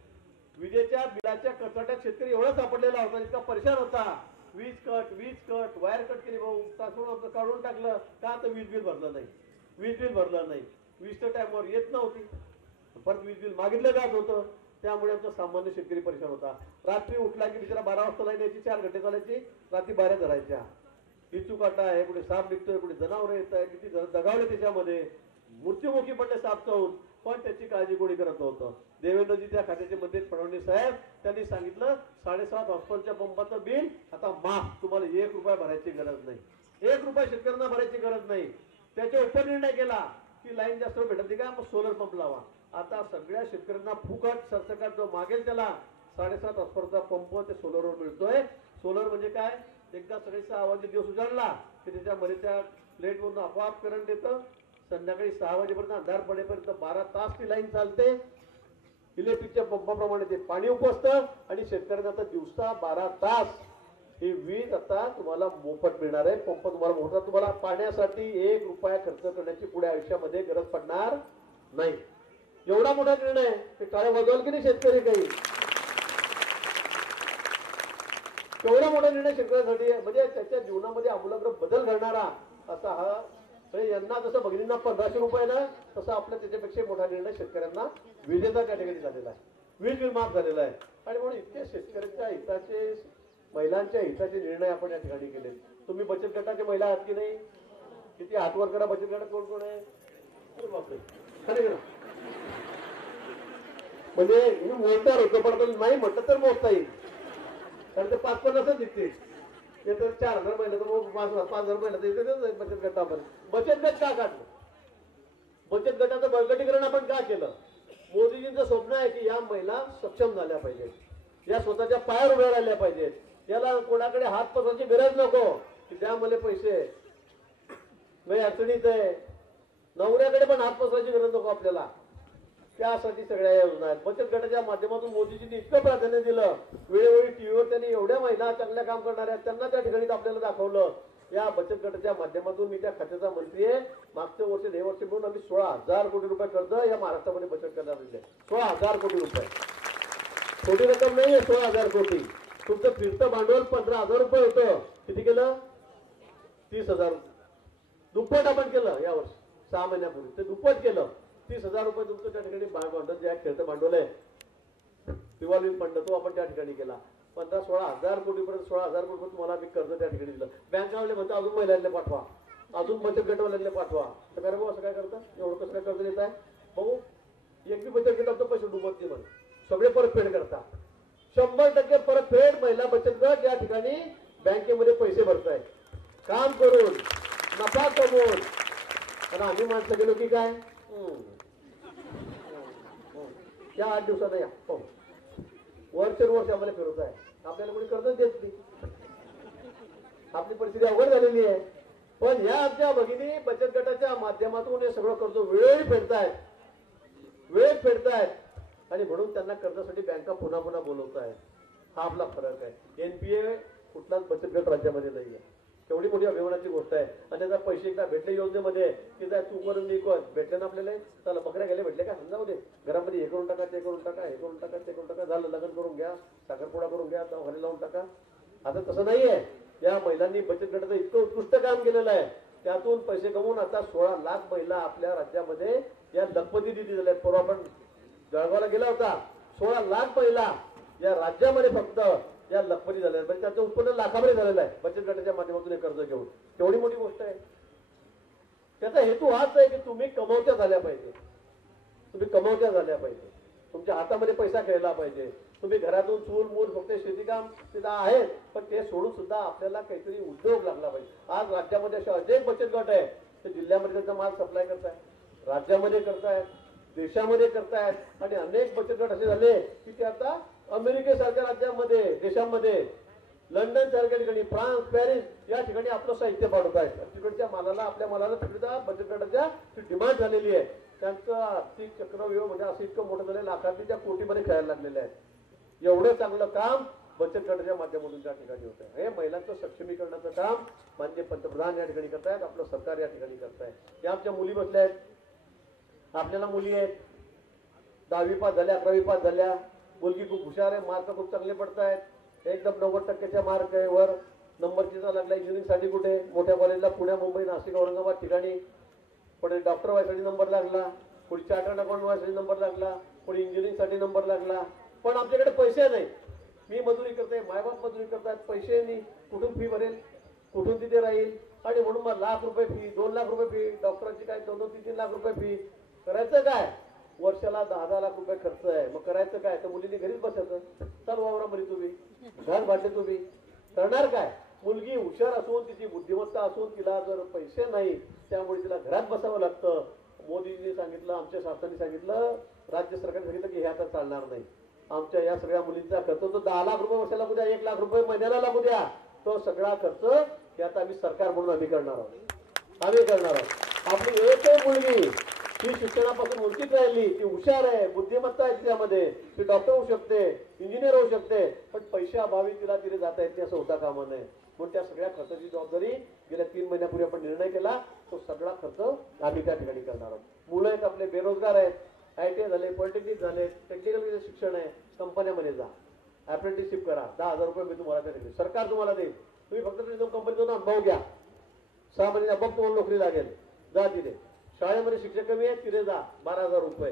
विजेच्या बिलाच्या कचाट्यात शेतकरी एवढा सापडलेला होता इतका परेशान होता. वीज कट वायर कट केली भाऊ तासून काढून टाकलं का तर वीज बिल भरलं नाही वीज तर टाइमवर येत नव्हती परत वीज बिल मागितलं जात होतं. त्यामुळे आमचा सामान्य शेतकरी परेशान होता. रात्री उठला की बिचारा 12 वाजता लाईन यायची 4 घंटे चालायची रात्री 12 धरायच्या. इचू काटा आहे कुठे साप निघतोय कुठे जनावर येत आहे किती दगावले त्याच्यामध्ये मृत्युमुखी पडले साप चावून पण त्याची काळजी कोणी करत नव्हतं. देवेंद्रजी त्या खात्याचे मंत्री फडणवीस साहेब त्यांनी सांगितलं 7.5 हॉर्सपॉवरच्या पंपाचं बिल आता माफ तुम्हाला 1 रुपया भरायची गरज नाही 1 रुपया शेतकऱ्यांना भरायची गरज नाही. त्याच्या उपर निर्णय केला की लाईन जास्त भेटत का मग सोलर पंप लावा. आता सगळ्या शेतकऱ्यांना फुकट सरसकट जो मागेल त्याला 7.5 हॉर्सपॉवरचा पंप ते सोलरवर मिळतोय. सोलर म्हणजे काय एकदा सगळे 6 वाजले दिवस उजाडला की त्याच्यामध्ये त्या प्लेट वरून आपोआप करंट येतं. संध्याकाळी 6 वाजेपर्यंत अंधार पडेपर्यंत 12 तास ती लाईन चालते. इलेक्ट्रिकच्या पंपाप्रमाणे ते पाणी उपसतं आणि शेतकऱ्यांना आता दिवसा 12 तास ही वीज आता तुम्हाला मोफत मिळणार आहे. पंप तुम्हाला मोफत, तुम्हाला पाण्यासाठी 1 रुपया खर्च करण्याची पुढे आयुष्यामध्ये गरज पडणार नाही. एवढा मोठा निर्णय ते टाळ्या वाजवाल की नाही शेतकरी काही? एवढा मोठा निर्णय शेतकऱ्यांसाठी म्हणजे त्याच्या जीवनामध्ये आमूलाग्र बदल घडणारा असा हा. म्हणजे यांना जसं भगिनींना 1500 रुपये ना, तसं आपल्या त्याच्यापेक्षा मोठा निर्णय शेतकऱ्यांना विजेचा त्या ठिकाणी झालेला आहे. वीज बिल माफ झालेला आहे. आणि म्हणून इतके शेतकऱ्यांच्या हिताचे, महिलांच्या हिताचे निर्णय आपण या ठिकाणी केले. तुम्ही बचत गटाचे महिला आहात की नाही? किती हात वर करा. बचत गटात कोण कोण आहे? अरे बापरे, खरे ना. म्हणजे मी मोजदार होतो, पण आता नाही म्हटलं तर मोजता येईल. कारण ते 5-50 दिसते. ते तर 4000 महिला, तर मग 5,000 महिला तर बचत गट. आपण बचत गट का काढलं? बचत गटाचं बळकटीकरण आपण का केलं? मोदीजींचं स्वप्न आहे की या महिला सक्षम झाल्या पाहिजेत, या स्वतःच्या पायावर उभ्या राहिल्या पाहिजेत. याला कोणाकडे हात पसरायची गरज नको की द्या मला पैसे, मी अडचणीत आहे. नवऱ्याकडे पण हात पसरायची गरज नको आपल्याला. त्यासाठी सगळ्या योजना आहेत. बचत गटाच्या माध्यमातून मोदीजींनी इतकं प्राधान्य दिलं. वेळोवेळी टीव्हीवर त्यांनी एवढ्या महिला चांगल्या काम करणाऱ्या त्यांना त्या ठिकाणी आपल्याला दाखवलं. या बचत गटाच्या माध्यमातून मी त्या खात्याचा मंत्री आहे. मागच्या वर्षी 2 वर्ष मिळून आम्ही 16,000 कोटी रुपये कर्ज या महाराष्ट्रामध्ये बचत गटाला दिले. 16,000 कोटी रुपये छोटी रक्कम नाहीये. 16,000 कोटी. तुमचं फिरतं भांडवल 15,000 रुपये होतं. किती केलं? 30,000. दुप्पट आपण केलं या वर्षी. 6 महिन्यापूर्वी ते दुप्पट केलं. 30,000 रुपये तुमचं त्या ठिकाणी भांडवल जे आहे, खेळतं भांडवल आहे, रिव्हॉल्विंग फंड, तो आपण त्या ठिकाणी केला. 15-16,000 कोटीपर्यंत 16,000 कोटी तुम्हाला आम्ही कर्ज त्या ठिकाणी दिलं. बँकावाले म्हणतो अजून महिलांना पाठवा, अजून बचत गटवाल्यांना पाठवा. तर काय भाऊ असं काय करता? एवढं कसं काय कर्ज देत आहे भाऊ? एक बी बचत गटाचं पैसे डुबत नाही म्हणे, सगळे परतफेड करता. 100% परतफेड महिला बचत गट या ठिकाणी बँकेमध्ये पैसे भरतायत काम करून, नफा कमवून. आणि आम्ही माणसं गेलो की काय या 8 दिवसात या वर्ष आम्हाला फिरवत आहे. आपल्याला कोणी कर्ज देत नाही. आपली परिस्थिती अवघड झालेली आहे. पण या आमच्या भगिनी बचत गटाच्या माध्यमातून हे सगळं कर्ज वेळोवेळी फेडतायत, वेळेत फेडतायत. आणि म्हणून त्यांना कर्जासाठी बँका पुन्हा पुन्हा बोलवत आहेत. हा आपला फरक आहे. एनपीए कुठलाच बचत गट राज्यामध्ये नाही आहे. तेवढी मोठी अभिमानाची गोष्ट आहे. आणि त्याचा पैसे एकदा भेटले योजनेमध्ये की जाय तू करून मी कर भेटले ना आपल्याला. चला बकऱ्या गेले भेटले का समजा मध्ये घरामध्ये हे करून टाका, ते करून टाका, हे करून टाका, ते करून टाका, झालं लग्न करून घ्या, साखरपुडा करून घ्या, घरी लावून टाका. आता तसं नाहीये. या महिलांनी बचत गटाचं इतकं उत्कृष्ट काम केलेलं आहे. त्यातून पैसे कमवून आता 16 लाख महिला आपल्या राज्यामध्ये या लखपती दिदी झाल्या. परवा आपण जळगावला गेला होता. 16 लाख महिला या राज्यामध्ये फक्त या लखपती झाल्या. म्हणजे त्याचं उत्पन्न लाखामध्ये झालेलं आहे बचत गटाच्या माध्यमातून हे कर्ज घेऊन. तेवढी मोठी गोष्ट आहे. त्याचा हेतू हाच आहे की तुम्ही कमवत्या झाल्या पाहिजे, तुम्ही कमवत्या झाल्या पाहिजे, तुमच्या हातामध्ये पैसा खेळला पाहिजे. तुम्ही घरातून चूल मूल फक्त शेतीकाम तिथं आहे, पण ते सोडून सुद्धा आपल्याला काहीतरी उद्योग लागला पाहिजे. आज राज्यामध्ये असे अनेक बचत गट आहे ते जिल्ह्यामध्ये त्याचा माल सप्लाय करतायत, राज्यामध्ये करतायत, देशामध्ये करतायत. आणि अनेक बचत गट असे झाले की ते आता अमेरिकेसारख्या राज्यामध्ये, देशांमध्ये, लंडन सारख्या ठिकाणी, फ्रान्स, पॅरिस या ठिकाणी आपलं साहित्य पाठवत आहेत. तिकडच्या मालाला, आपल्या मालाला तिकडच्या बचत गटाच्या डिमांड झालेली आहे. त्यांचं आर्थिक चक्रव्यूह म्हणजे असं इतकं मोठं झालं, लाखांच्या कोटीमध्ये खेळायला लागलेले आहेत. एवढं चांगलं काम बचत गटाच्या माध्यमातून त्या ठिकाणी होत आहे. हे महिलांचं सक्षमीकरणाचं काम माननीय पंतप्रधान या ठिकाणी करतायत, आपलं सरकार या ठिकाणी करतायत. या आमच्या मुली बसल्या आहेत, आपल्याला मुली आहेत, 10वी पास झाल्या, 11वी पास झाल्या. मुलगी खूप हुशार आहे, मार्क खूप चांगले पडतायत, एकदम 90% मार्क आहे वर. नंबर तिचा लागला इंजिनिअरिंगसाठी कुठे मोठ्या कॉलेजला, पुण्या, मुंबई, नाशिक, औरंगाबाद ठिकाणी. पुढे डॉक्टर व्हायसाठी नंबर लागला, पुढे चार्टर्ड अकाउंट व्हायसाठी नंबर लागला, पुढे इंजिनिअरिंगसाठी नंबर लागला. पण आमच्याकडे पैसे नाही. मी मजुरी करते, मायबाप मजुरी करतात, पैसे नाही. कुठून फी भरेल, कुठून तिथे राहील. आणि म्हणून मग लाख रुपये फी, 2 लाख रुपये फी, डॉक्टरांची काय 2-3 लाख रुपये फी. करायचं काय? वर्षाला 10-10 लाख रुपये खर्च आहे. मग करायचं काय? तर मुलीने घरीच बसायचं. चल वावरामध्ये तुम्ही, घर भांडले तुम्ही, करणार काय? मुलगी हुशार असून, तिची बुद्धिमत्ता असून तिला जर पैसे नाही, त्यामुळे तिला घरात बसावं लागतं. मोदींनी सांगितलं, आमच्या शासनाने सांगितलं, राज्य सरकारने सांगितलं की हे आता चालणार नाही. आमच्या या सगळ्या मुलींचा खर्च तो 10 लाख रुपये वर्षाला लागू द्या, 1 लाख रुपये महिन्याला लागू द्या, तो सगळा खर्च हे आता आम्ही सरकार म्हणून आम्ही करणार आहोत. आम्ही करणार आहोत. आपली एकही मुलगी ती शिक्षणापासून वंचित राहिली, ती हुशार आहे, बुद्धिमत्ता आहे तिच्यामध्ये, ती डॉक्टर होऊ शकते, इंजिनियर होऊ शकते, पण पैशाअभावी तिला तिथे जाता येत नाही असं होता कामा नये. म्हणून त्या सगळ्या खर्चाची जबाबदारी गेल्या 3 महिन्यापूर्वी आपण निर्णय केला. तो सगळा खर्च आम्ही त्या ठिकाणी करणार आहोत. मुलं आहेत आपले, बेरोजगार आहेत, ITI झाले, पॉलिटेक्निक झाले, टेक्निकल शिक्षण आहे, कंपन्यामध्ये जा, अप्रेंटिसशिप करा, 10,000 रुपये मी तुम्हाला त्या ठिकाणी सरकार तुम्हाला देईल. तुम्ही फक्त कंपनीत जाऊन अनुभव घ्या. 6 महिने अनुभव तुम्हाला नोकरी लागेल, जा तिथे. शाळेमध्ये शिक्षक कमी आहेत, तिथे जा, 12,000 रुपये.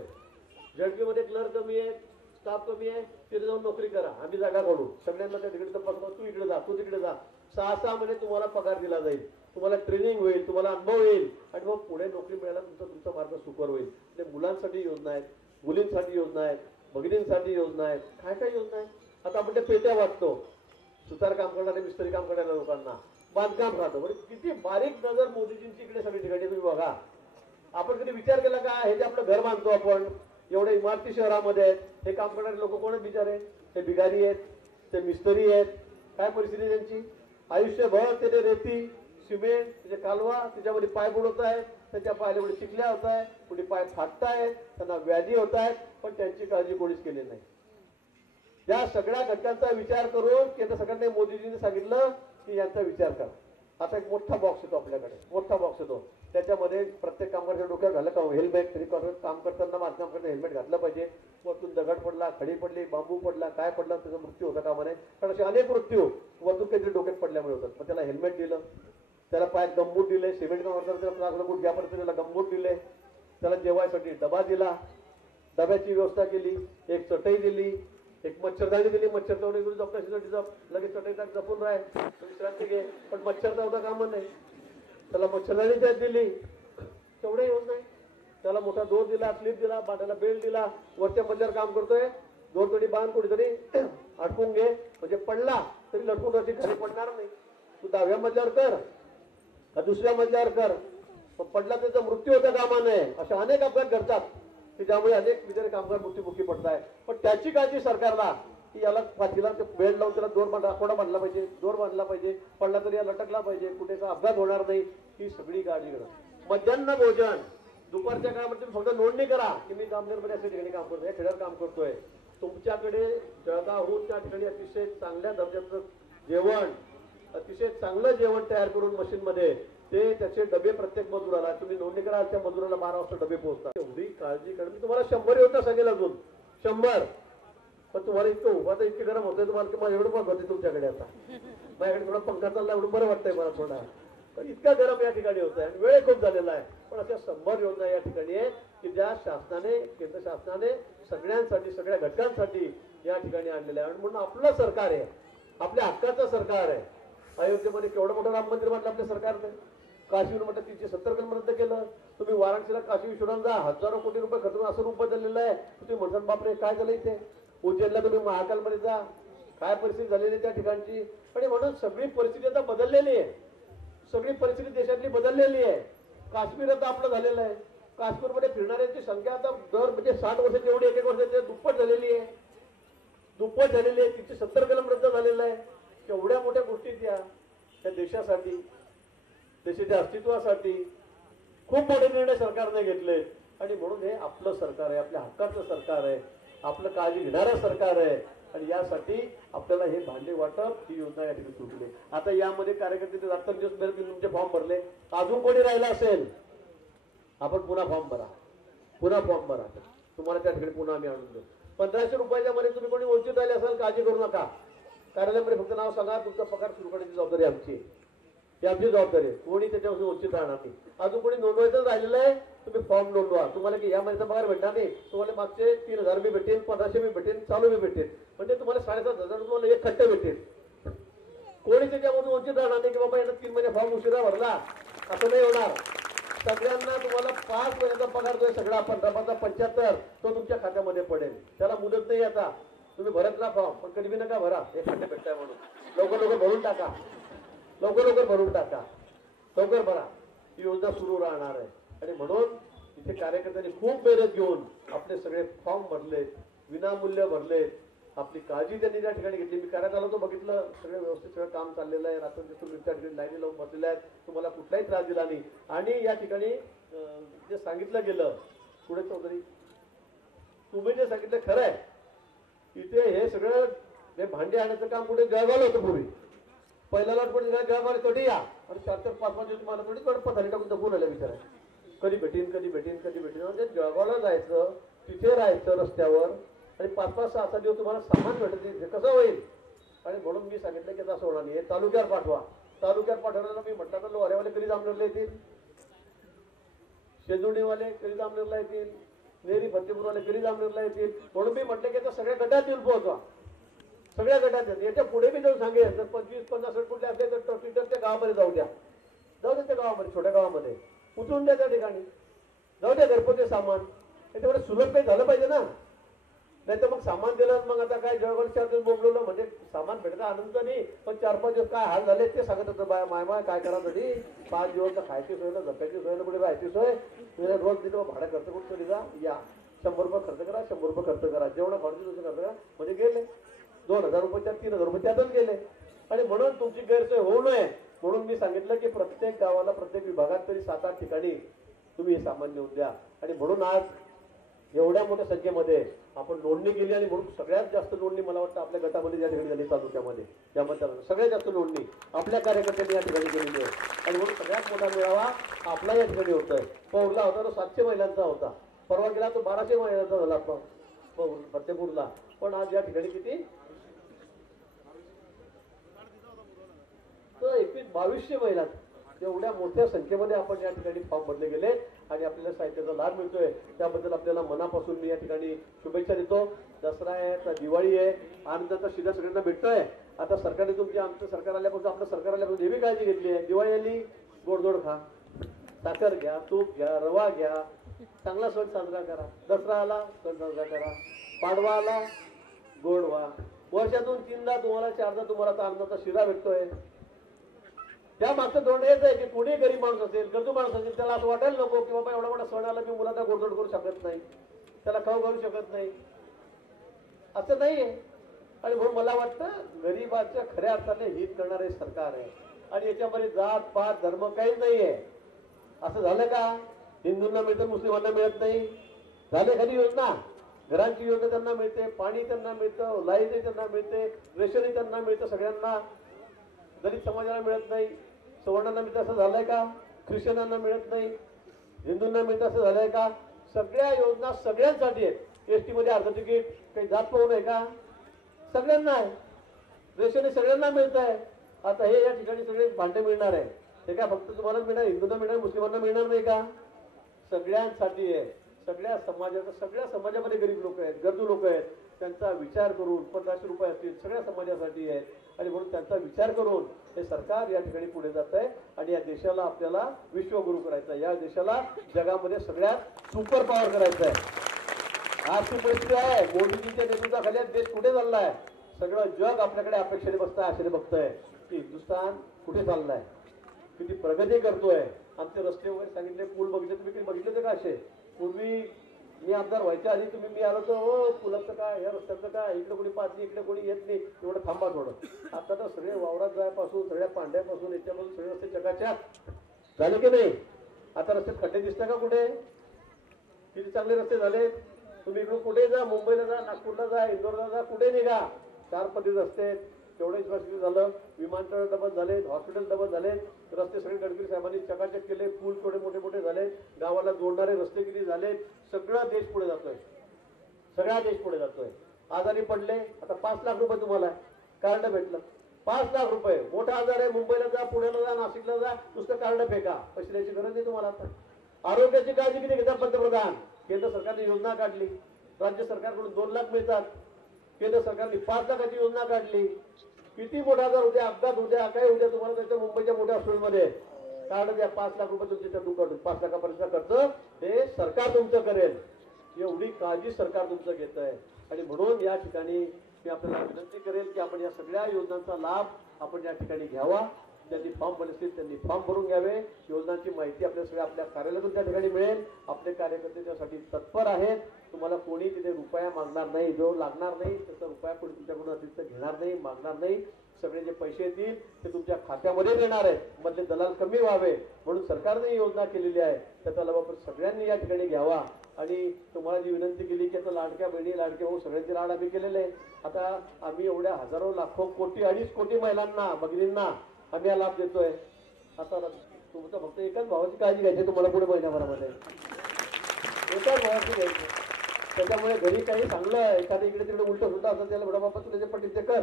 झडपीमध्ये क्लर्क कमी आहे, स्टाफ कमी आहे, तिथे जाऊन नोकरी करा, आम्ही जागा काढू. सगळ्यांना त्या ठिकाणी तपास करू, तू इकडे जा, तू तिकडे जा. 6 महिने तुम्हाला पगार दिला जाईल, तुम्हाला ट्रेनिंग होईल, तुम्हाला अनुभव येईल आणि मग पुढे नोकरी मिळायला तुमचा मार्ग सुकर होईल. म्हणजे मुलांसाठी योजना आहेत, मुलींसाठी योजना आहेत, भगिनींसाठी योजना आहेत, काय काय योजना आहेत. आता आपण त्या पेट्या वाटतो, सुतार काम करणारे, मिस्त्री काम करणाऱ्या लोकांना, बांधकाम राहतो. म्हणजे किती बारीक नजर मोदीजींची इकडे सगळी ठिकाणी तुम्ही बघा. आपण कधी विचार केला का हे जे आपलं घर बांधतो आपण, एवढ्या इमारती शहरामध्ये आहेत, हे काम करणारे लोक कोण आहेत बिचारे? हे भिगारी आहेत, ते मिस्त्री आहेत. काय परिस्थिती त्यांची? आयुष्यभर ते रेती, सिमेंट, त्याचे कालवा, त्याच्यामध्ये पाय बुडवत आहेत, त्याच्या पायाला एवढे चिखल्या होत आहे, कुठे पाय फाटतायत, त्यांना व्याधी होत आहेत, पण त्यांची काळजी कोणीच केली नाही. या सगळ्या घटकांचा विचार करून की आता सगळ्यांनी मोदीजींनी सांगितलं की यांचा विचार करा. आता एक मोठा बॉक्स येतो आपल्याकडे, मोठा बॉक्स येतो, त्याच्यामध्ये प्रत्येक कामगाराच्या डोक्यावर घालं का हेल्मेट, तरी काम करताना बांधकाम करताना हेल्मेट घातलं पाहिजे. वरतून दगड पडला, खडी पडली, बांबू पडला, काय पडला, त्याचा मृत्यू होता कामा नये. कारण असे अनेक मृत्यू वरतून काहीतरी डोक्यात पडल्यामुळे होतात. मग त्याला हेल्मेट दिलं, त्याला पायात गमबूट दिले, सिमेंट काम करताना त्याला त्रास होतो घ्या पर्यंत त्याला गमबूट दिले, त्याला जेवायसाठी डबा दिला, डब्याची व्यवस्था केली, एक चटई दिली, एक मच्छरदाणी दिली, मच्छरदाणी जपण्यासाठी लगेच चटई टाक जपून राह, विश्रांती घे, पण मच्छर जाऊता कामा नाही. त्याला मच्छरदाणी त्यात दिली, तेवढे येऊन नाही. त्याला मोठा डोर दिला, स्लीप दिला, बाटाला बेल्ट दिला, वरच्या मजल्यावर काम करतोय, दोन तोडी बांध कुठेतरी अडकून घे, म्हणजे पडला तरी लटकून वरती खाली पडणार नाही. तू 10व्या मजल्यावर कर का 2ऱ्या मजल्यावर कर, पण पडला त्याचा मृत्यू होता कामा नये. अशा अनेक अपघात घडतात की ज्यामुळे अनेक विद्यार्थी कामगार मृत्युमुखी पडताय. पण त्याची काळजी सरकारला की याला पाठीला बेल्ट लावून त्याला दोर बांधला, आकोडा बांधला पाहिजे, दोर बांधला पाहिजे, पडला तरी या लटकला पाहिजे, कुठे का अपघात होणार नाही, ही सगळी काळजी करा. मध्यान्ह भोजन दुपारच्या काळामध्ये फक्त नोंदणी करा की मी जामनेरमध्ये अशा ठिकाणी काम करतोय, खेड्यात काम करतोय. तुमच्याकडे जळगावहून त्या ठिकाणी अतिशय चांगल्या दर्जाचं जेवण, अतिशय चांगलं जेवण तयार करून मशीनमध्ये ते त्याचे डबे प्रत्येक मजुराला, तुम्ही नोंदणी करा, त्या मजुराला 12 वाजता डबे पोहोचतात. एवढी काळजी करा. मी तुम्हाला 100 योजना सांगेल अजून 100, पण तुम्हाला इतकं उभा तर इतके गरम होतंय तुम्हाला की मला एवढं पण होते तुमच्याकडे. आता माझ्याकडे थोडा पंखा चालला, एवढं बरं वाटतंय मला थोडा, पण इतका गरम या ठिकाणी होत आहे आणि वेळ खूप झालेला आहे. पण अशा 100 योजना या ठिकाणी आहे की ज्या शासनाने, केंद्र शासनाने सगळ्यांसाठी, सगळ्या घटकांसाठी या ठिकाणी आणलेलं आहे. आणि म्हणून आपलं सरकार आहे, आपल्या हक्काचं सरकार आहे. अयोध्येमध्ये केवढं मोठं राम मंदिर बांधलं आपल्या सरकारने, काशीवर म्हटलं 370 किलोमीटर केलं. तुम्ही वाराणसीला काशी विश्वनाथ जा, हजारो कोटी रुपये खर्च असं रूप बदललेलं आहे. तुम्ही म्हणतात बापरे काय झालं इथे. उज्जैनला तुम्ही महाकालमध्ये जा, काय परिस्थिती झालेली त्या ठिकाणची. आणि म्हणून सगळी परिस्थिती आता बदललेली आहे, सगळी परिस्थिती देशातली बदललेली आहे. काश्मीर आता आपलं झालेलं आहे. काश्मीरमध्ये फिरणाऱ्यांची संख्या आता दर म्हणजे 60 वर्षाची एवढी, 1-1 वर्षाची दुप्पट झालेली आहे, दुप्पट झालेली आहे. 370 किलोमीटरचा झालेला आहे. एवढ्या मोठ्या गोष्टी त्या देशासाठी, देशाच्या अस्तित्वासाठी खूप मोठे निर्णय सरकारने घेतले. आणि म्हणून हे आपलं सरकार आहे, आपल्या हक्काचं सरकार आहे, आपलं काळजी घेणारं सरकार आहे. आणि यासाठी आपल्याला हे भांडे वाटप ही योजना या ठिकाणी सुटली. आता यामध्ये कार्यकर्ते रात्र दिवस तुमचे फॉर्म भरले, अजून कोणी राहिला असेल आपण पुन्हा फॉर्म भरा, पुन्हा फॉर्म भरा, तुम्हाला त्या ठिकाणी पुन्हा आम्ही आणून देऊ. 1500 रुपयाच्या मध्ये तुम्ही कोणी वंचित राहिले असेल काळजी करू नका. कार्यालयामध्ये फक्त नाव सांगा, तुमचा पगार सुरू करण्याची जबाबदारी आमची आहे, ही आमची जबाबदारी आहे. कोणी त्याच्यापासून वंचित राहणार नाही. अजून कोणी नोंदवायचं राहिलेलं आहे, तुम्ही फॉर्म नोंदवा. तुम्हाला की या महिन्याचा पगार भेटणार नाही, तुम्हाला मागचे 3000 मी भेटेन, 1500 मी भेटेन, चालू मी भेटेन, म्हणजे तुम्हाला 7500 तुम्हाला एक खट्टे भेटेल. कोणी त्याच्यामधून वंचित राहणार नाही की बाबा यांना 3 महिने फॉर्म उशिरा भरला, असं नाही होणार. सगळ्यांना तुम्हाला 5 महिन्याचा पगार जो आहे सगळा 15-75 तो तुमच्या खात्यामध्ये पडेल. त्याला मुदत नाही. आता तुम्ही भरत ना फॉर्म, पण कधी नका भरा, हे खड्डे भेटताय म्हणून. लवकर भरून टाका, लवकर भरून टाका, लवकर भरा. ही योजना सुरू राहणार आहे. आणि म्हणून इथे कार्यकर्त्यांनी खूप मेहनत घेऊन आपले सगळे फॉर्म भरलेत, विनामूल्य भरलेत, आपली काळजी त्यांनी त्या ठिकाणी घेतली. मी कार्यात आलो तो बघितलं, सगळं व्यवस्थित सगळं काम चाललेलं आहे. रात्री तुम्ही त्या ठिकाणी लाईनी लावून बसलेल्या आहेत, तुम्हाला कुठलाही त्रास दिला नाही. आणि या ठिकाणी जे सांगितलं गेलं पुढे चौधरी तुम्ही जे सांगितलं खरं आहे. इथे हे सगळं हे भांडे आणायचं काम कुठे जळगावला होतं पूर्वी. पहिला लॉट कुठे जळगावला थोडी या आणि 4-4, 5-5 दिवस मला थोडी पथारी टाकून दबून आल्या विचारा कधी भेटीन कधी भेटीन कधी भेटीन. म्हणजे जळगावला जायचं तिथे राहायचं रस्त्यावर आणि 5-5, 6-6 दिवस तुम्हाला सामान भेटत नाही. कसं होईल? आणि म्हणून मी सांगितलं की असं होणार नाही. तालुक्यावर पाठवा. तालुक्यात पाठवल्याला मी म्हटलं तर लोहारेवाले कधी जामनेरला येतील, शेंदुर्णीवाले कधी जामनेरला येतील, नेरी फतेपूरवाले कधी जामनेरला येतील. म्हणून मी म्हटलं की आता सगळ्या गटात येऊन पोहोचवा. सगळ्या गटात याच्या पुढे मी जाऊन सांगेल. जर 25-50 कुठले असले तर ट्रॅक्टर त्या गावामध्ये जाऊ द्या त्या गावामध्ये, छोट्या गावामध्ये उतरून द्या त्या ठिकाणी. जाऊ द्या घरपोचे सामान. याच्यामध्ये सुलभ काही झालं पाहिजे ना. नाही तर मग सामान दिलं मग आता काय जळगाव 4 दिवस बोंबलं म्हणजे सामान भेटता आनंद नाही. पण 4-5 दिवस काय हाल झाले ते सांगत होतं. बाय माय काय करा तरी 5 दिवस खायची सोय ना झोपायची सोय ना कुठे राहायची सोय. रोज तिथं भाडं खर्च कुठं तरी जा या 100 रुपये खर्च करा, 100 रुपये खर्च करा. जेवणा खर्च खर्च करा म्हणजे गेले 2000 रुपये त्यात 3000 रुपये त्यातच गेले. आणि म्हणून तुमची गैरसोय होऊ नये म्हणून मी सांगितलं की प्रत्येक गावाला प्रत्येक विभागात तरी 7-8 ठिकाणी तुम्ही हे सामान नेऊन द्या. आणि म्हणून आज एवढ्या मोठ्या संख्येमध्ये आपण नोंदणी केली आणि म्हणून सगळ्यात जास्त नोंदणी मला वाटतं आपल्या गटामध्ये ज्या ठिकाणी झाली तालुक्यामध्ये त्या मतदारांना सगळ्यात जास्त नोंदणी आपल्या कार्यकर्त्यांनी या ठिकाणी केलेली आहे. आणि म्हणून सगळ्यात मोठा मेळावा आपला या ठिकाणी होतोय. पौरला होता तो 700 महिलांचा होता. परवा गेला तो 1200 महिलांचा झाला फतेपूरला. पण आज या ठिकाणी किती 21-2200 महिला एवढ्या मोठ्या संख्येमध्ये आपण या ठिकाणी फॉर्म भरले गेले आणि आपल्याला साहित्याचा लाभ मिळतोय. त्याबद्दल आपल्याला मनापासून मी या ठिकाणी शुभेच्छा देतो. दसरा आहे, आता दिवाळी आहे, आनंदाचा शिदा सगळ्यांना भेटतोय. आता सरकारने तुमची आमचं सरकार आल्यापासून आपलं सरकार आल्यापासून नेहमी काळजी घेतली आहे. दिवाळी आली गोडधोड खा, साखर घ्या, तूप घ्या, रवा घ्या, चांगला सण साजरा करा. दसरा आला सण साजरा करा, पाडवा आला गोड व्हा. वर्षातून 3दा तुम्हाला 4दा तुम्हाला आता आनंदाचा शिरा भेटतोय. त्या मागचं धोरण हेच आहे की कोणी गरीब माणूस असेल, गरजू माणूस असेल त्याला असं वाटायला नको की बाबा एवढा मोठा सण आला मी मुलांना गोडधोड करू शकत नाही, त्याला खाऊ घालू शकत नाही, असं नाहीये. आणि म्हणून मला वाटतं गरीबाच्या खऱ्या अर्थाने हित करणारे सरकार आहे. आणि याच्यामध्ये जात पात धर्म काहीच नाहीये. असं झालं का हिंदूंना मिळतं मुस्लिमांना मिळत नाही? झाले एखादी योजना, घरांची योजना त्यांना मिळते, पाणी त्यांना मिळतं, लाईट त्यांना मिळते, रेशनही त्यांना मिळतं सगळ्यांना. दलित समाजाला मिळत नाही, सवर्णांना मिळतं असं झालंय का? ख्रिश्चनांना मिळत नाही, हिंदूंना मिळतं असं झालंय का? सगळ्या योजना सगळ्यांसाठी आहेत. एसटी मध्ये अर्ध तिकीट काही जात पाहू नये का? सगळ्यांना आहे. रेशन सगळ्यांना मिळत आहे. आता हे या ठिकाणी सगळे भांडे मिळणार आहे ते काय फक्त तुम्हाला मिळणार, हिंदूंना मिळणार, मुस्लिमांना मिळणार नाही का? सगळ्यांसाठी आहे. सगळ्या समाजामध्ये गरीब लोक आहेत, गरजू लोक आहेत. त्यांचा विचार करून 1500 रुपये असतील सगळ्या समाजासाठी आहेत. आणि म्हणून त्यांचा विचार करून हे सरकार या ठिकाणी पुढे जात आहे. आणि या देशाला आपल्याला विश्वगुरु करायचं आहे. या देशाला जगामध्ये सगळ्यात सुपर पॉवर करायचं आहे. आज ती परिस्थिती आहे. मोदीजींच्या नेतृत्वाखाली देश कुठे चाललाय? सगळं जग आपल्याकडे अपेक्षेने बसतंय, आशेने बघतंय की हिंदुस्थान कुठे चाललाय, किती प्रगती करतोय. आमचे रस्ते वगैरे सांगितले, पूल बघितले, तुम्ही कधी बघितले का? असे पूर्वी मी आमदार व्हायच्या आधी मी आलो तर हो पुलाचं काय, या रस्त्याचं काय, इकडे कोणी पाहत नाही, इकडे कोणी येत नाही, एवढं थांबा थोडं. आता तर सगळे वावरात जायपासून सगळ्या पांड्यापासून याच्यापासून सगळे रस्ते चकाचक झाले की नाही? आता रस्त्यात खड्डे दिसतात का कुठे? किती चांगले रस्ते झाले. तुम्ही इकडून कुठे जा, मुंबईला जा, नागपूरला जा, इंदोरला जा, कुठे निघा 4 पदरी रस्ते आहेत. तेवढं इन्फ्रास्ट्रक्चर झालं, विमानतळ डबल झाले, हॉस्पिटल डबल झाले, रस्ते सगळे गडकरी साहेबांनी चकाचक केले, पूल थोडे मोठे मोठे झाले, गावाला जोडणारे रस्ते किती झाले. सगळा देश पुढे जातोय, सगळा देश पुढे जातोय. आजारी पडले आता 5 लाख रुपये तुम्हाला कार्ड भेटलं. 5 लाख रुपये मोठा आजार आहे, मुंबईला जा, पुण्याला जा, नाशिकला जा, नुसतं कार्ड फेका, पैसे द्यायची गरज नाही तुम्हाला. आता आरोग्याची काळजी किती घेतात पंतप्रधान? केंद्र सरकारने योजना काढली, राज्य सरकारकडून 2 लाख मिळतात, केंद्र सरकारने 5 लाखाची योजना काढली. किती मोठा आजार उद्या, अपघात उद्या, काय उद्या तुम्हाला त्याच्या मुंबईच्या मोठ्या हॉस्पिटलमध्ये कार्ड द्या, 5 लाख रुपये तुमच्या चंदू काढून 5 लाखापर्यंत खर्च हे सरकार तुमचं करेल. एवढी काळजी सरकार तुमचं घेत आहे. आणि म्हणून या ठिकाणी मी आपल्याला विनंती करेल की आपण या सगळ्या योजनांचा लाभ आपण या ठिकाणी घ्यावा. ज्यांनी फॉर्म भरले असतील त्यांनी फॉर्म भरून घ्यावे. योजनांची माहिती आपल्या सगळ्या आपल्या कार्यालयातून त्या ठिकाणी मिळेल. आपले कार्यकर्ते त्यासाठी तत्पर आहेत. तुम्हाला कोणी तिथे रुपया मागणार नाही, जो लागणार नाही त्याचा रुपया कोणी तुमच्याकडून अतिरिक्त घेणार नाही, मागणार नाही. सगळे जे पैसे येतील ते तुमच्या खात्यामध्ये देणार आहेत. मधले दलाल कमी व्हावे म्हणून सरकारने ही योजना केलेली आहे. त्याचा लाभ आपण सगळ्यांनी या ठिकाणी घ्यावा. आणि तुम्हाला जी विनंती केली की आता लाडक्या बहिणी लाडके भाऊ सगळ्यांचे लाड आम्ही केलेले आहे. आता आम्ही एवढ्या हजारो लाखो कोटी 2.5 कोटी महिलांना भगिनींना आम्ही हा लाभ देतोय. आता तुमचं फक्त एकाच भावाची काळजी घ्यायची तुम्हाला पुढे महिन्याभरामध्ये, एकाच भावाची घ्यायची. त्याच्यामुळे घरी काही चांगलं एखादं इकडे तिकडे उलट सुद्धा असं त्याला बडा बाबा तू त्याच्या पटीत ते कर,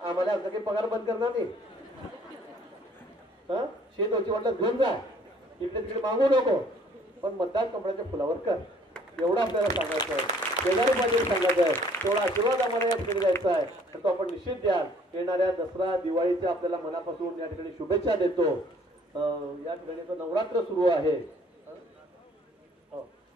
आम्हाला आमचा काही पगार बंद करणार नाही. हा शेत होती वाटलं घेऊन जा, इकडे तिकडे मागू नको, पण मतदान कपड्याच्या फुलावर कर, एवढं आपल्याला सांगायचं आहे. शेजारी पाहिजे सांगायचं आहे. तेवढा आशीर्वाद आम्हाला या ठिकाणी द्यायचा आहे. तर तो आपण निश्चित द्याल. येणाऱ्या दसरा दिवाळीच्या आपल्याला मनापासून या ठिकाणी शुभेच्छा देतो. या ठिकाणी तर नवरात्र सुरू आहे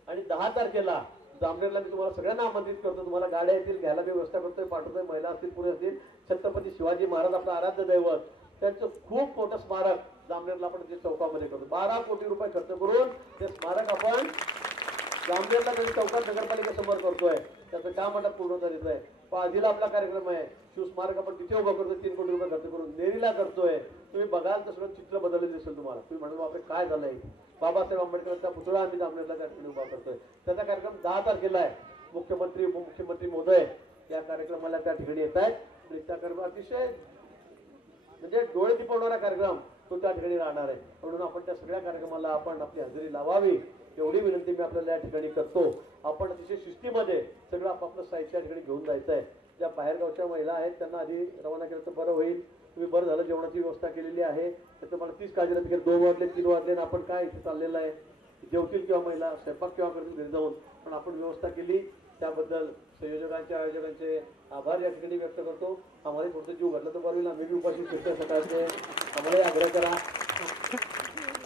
आणि 10 तारखेला जामनेरला मी तुम्हाला सगळ्यांना आमंत्रित करतो. तुम्हाला गाड्या येतील, घ्यायला मी व्यवस्था करतोय, पाठवतोय. महिला असतील, पुणे असतील. छत्रपती शिवाजी महाराज आपलं आराध्य दैवत, त्यांचं खूप मोठं स्मारक जामनेरला आपण ते चौकामध्ये करतो. 12 कोटी रुपये खर्च करून ते स्मारक आपण जामनेरला तरी चौकात नगरपालिकेसमोर करतोय. त्याचं काम आता पूर्ण देत आहे. पाजीला आपला कार्यक्रम आहे, शिवस्मारक आपण तिथे उभं करतोय 3 कोटी रुपये खर्च करून. नेरीला करतोय. तुम्ही बघाल तर सगळं चित्र बदललं दिसेल तुम्हाला. तुम्ही म्हणून बापरे काय झालंय. बाबासाहेब आंबेडकरांचा पुतळा आम्ही जामनेरला त्या ठिकाणी उभा करतोय. त्याचा कार्यक्रम 10 तारखेला आहे. मुख्यमंत्री उपमुख्यमंत्री महोदय या कार्यक्रमाला त्या ठिकाणी येत आहेत. त्या कार्यक्रम अतिशय म्हणजे डोळे दिपवणारा कार्यक्रम तो त्या ठिकाणी राहणार आहे. म्हणून आपण त्या सगळ्या कार्यक्रमाला आपण आपली हजेरी लावावी एवढी विनंती मी आपल्याला या ठिकाणी करतो. आपण अतिशय शिस्तीमध्ये सगळं आपापलं साहित्य या ठिकाणी घेऊन जायचं आहे. ज्या बाहेरगावच्या महिला आहेत त्यांना आधी रवाना केलं तर बरं होईल. तुम्ही बरं झालं जेवणाची व्यवस्था केलेली आहे. त्याचं मला तीच काळजी राहते की 2 वाजले 3 वाजले आपण काय इथे चाललेलं आहे, जेवतील किंवा महिला स्वयंपाक केव्हा करतील घरी जाऊन, पण आपण व्यवस्था केली त्याबद्दल संयोजकांच्या आयोजकांचे आभार या ठिकाणी व्यक्त करतो. आम्हाला थोडं जीव घातलं तर बरं होईल. आम्ही बी उपाशी शिकतो सकाळचे. आम्हाला आग्रह करा.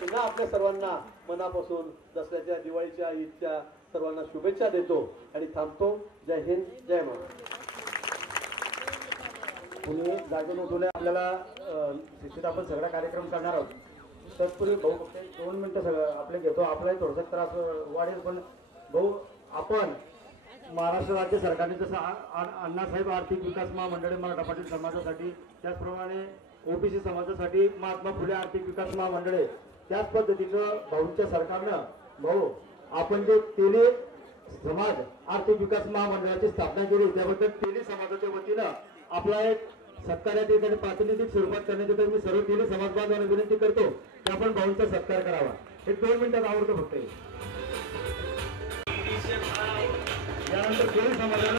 पुन्हा आपल्या सर्वांना मनापासून दसऱ्याच्या दिवाळीच्या ईदच्या सर्वांना शुभेच्छा देतो आणि थांबतो. जय हिंद, जय महाराष्ट्र. पुणे जागून उठवले आपल्याला निश्चित आपण सगळा कार्यक्रम करणार आहोत. तत्पूर्वी भाऊ फक्त 2 मिनिटं सगळं आपले घेतो. आपलाही थोडासा त्रास वाढेल, पण भाऊ आपण महाराष्ट्र राज्य सरकारने जसं अण्णासाहेब आर्थिक विकास महामंडळे मराठा पाटील समाजासाठी, त्याचप्रमाणे ओबीसी समाजासाठी महात्मा फुले आर्थिक विकास महामंडळे, त्याच पद्धतीनं भाऊंच्या सरकारनं भाऊ आपण जे तेली समाज आर्थिक विकास महामंडळाची स्थापना केली त्याबद्दल तेली समाजाच्या वतीनं आपला एक सत्कार या ठिकाणी प्रातिनिधिक स्वरूपात करण्यात येतं. मी सर्व तेली समाज बांधवांना विनंती करतो की आपण भाऊंचा सत्कार करावा. एक 2 मिनिटात आवडतो फक्त. यानंतर तेली समाजाला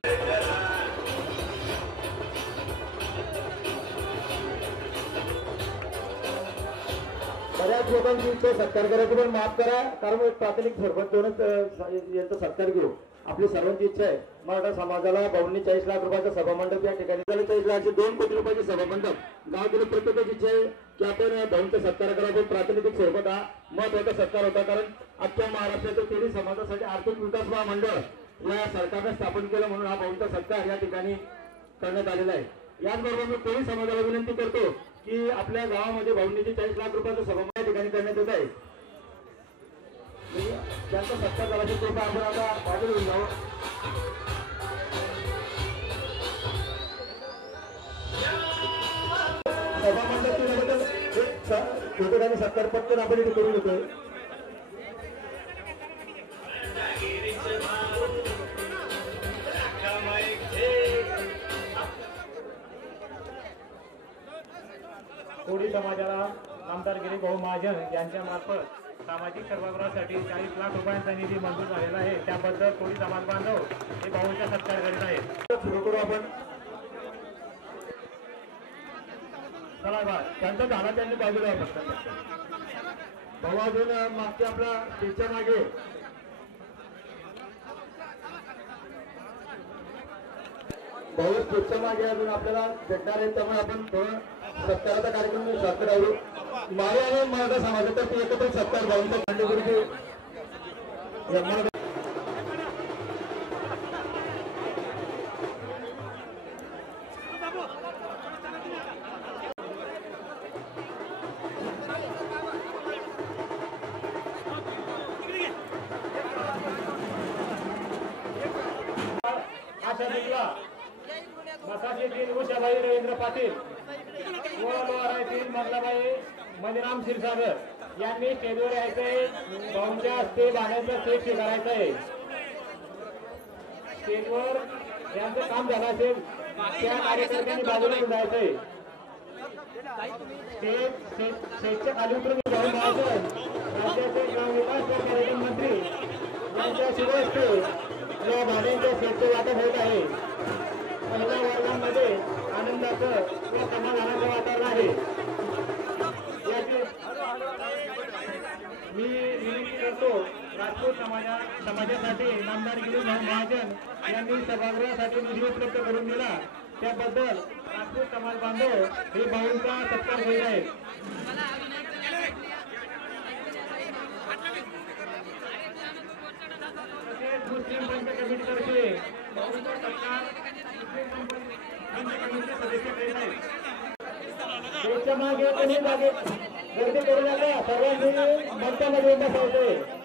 बऱ्याच लोकांनी तो सत्कार करायचं, पण माफ करा कारण एक प्राथमिक स्वरूपात 2च यांचा सत्कार घेऊ. आपली सर्वांची इच्छा आहे. मराठा समाजाला भाऊंनी 40 लाख रुपयाचा सभामंडप या ठिकाणी 40 लाख 2 कोटी रुपयाचे सभामंडप गाव गेले. प्रत्येकाची इच्छा आहे की आपण भाऊंचा सत्कार करावा. प्रातिनिधिक स्वरूपात हा महत्वाचा सत्कार होता, कारण आजच्या महाराष्ट्राच्या तेली समाजासाठी आर्थिक विकास महामंडळ या सरकारने स्थापन केलं म्हणून हा भाऊंचा सत्कार या ठिकाणी करण्यात आलेला आहे. याचबरोबर मी तेली समाजाला विनंती करतो की आपल्या गावामध्ये भाऊंनी 40 लाख रुपयाचा सभामंडप या ठिकाणी करण्यात येत आहे. ज्यांचा सत्कार झाला तो आपण आता बाजूला घेऊन जाऊ. सभामंडप केल्याबद्दल ठिकाणी सत्कार पटकन आपण इथे करून घेतोय. कोळी समाजाला आमदार गिरीभाऊ महाजन यांच्या मार्फत सामाजिक सर्वग्रासाठी 40 लाख रुपयांचा निधी मंजूर झालेला आहे. त्याबद्दल कोळी समाज बांधव हे भाऊंचा सत्कार करीत आहेत. सुरू करू आपण. चला बा त्यांचा झाला त्यांनी बाजूला भाऊ अजून मागच्या आपला स्टेजच्या मागे भाऊ स्टेजच्या मागे अजून आपल्याला भेटणार आहे. त्यामुळे आपण थोडं सत्काराचा कार्यक्रम साजरा करू. मारे आणि मराठा समाजातर्फे एकत्र सत्कार भाऊंचा खांडेकरी उषा मसाज येथील उषाबाई रवींद्र पाटील व लोहारा येथील मंगलाबाई मणिराम क्षीरसागर यांनी स्टेजवर यायचंय. भाऊंच्या हस्ते बाण्याचं केक स्वीकारायचं आहे. स्टेजवर यांचं काम झालं असेल त्या कार्यकर्त्यांनी बाजूला घेऊन जायचंय. स्टेजच्या खाली उतरून जाऊन जायचं. राज्याचे ग्रामविकास व पर्यटन मंत्री यांच्या शुभ हस्ते या भाड्यांच्या स्टेजचे वाटप होत आहे. महिला वर्गांमध्ये आनंदाचं व समाधानाचं वातावरण आहे. मी विनंती करतो राजपूत समाजासाठी नामदार गिरीभाऊ महाजन यांनी सभागृहासाठी निधी उपलब्ध करून दिला त्याबद्दल राजपूत समाज बांधव हे भाऊंचा सत्कार करीत आहेत. मुस्लिम पंच कमिटीतर्फे भाऊंचा सत्कार मुस्लिम पंच कमिटीचे सदस्य करीत आहेत. त्याच्या मागे कोणी जागे गर्दी करू नका. सर्वांनी मंचामध्ये बसायचे.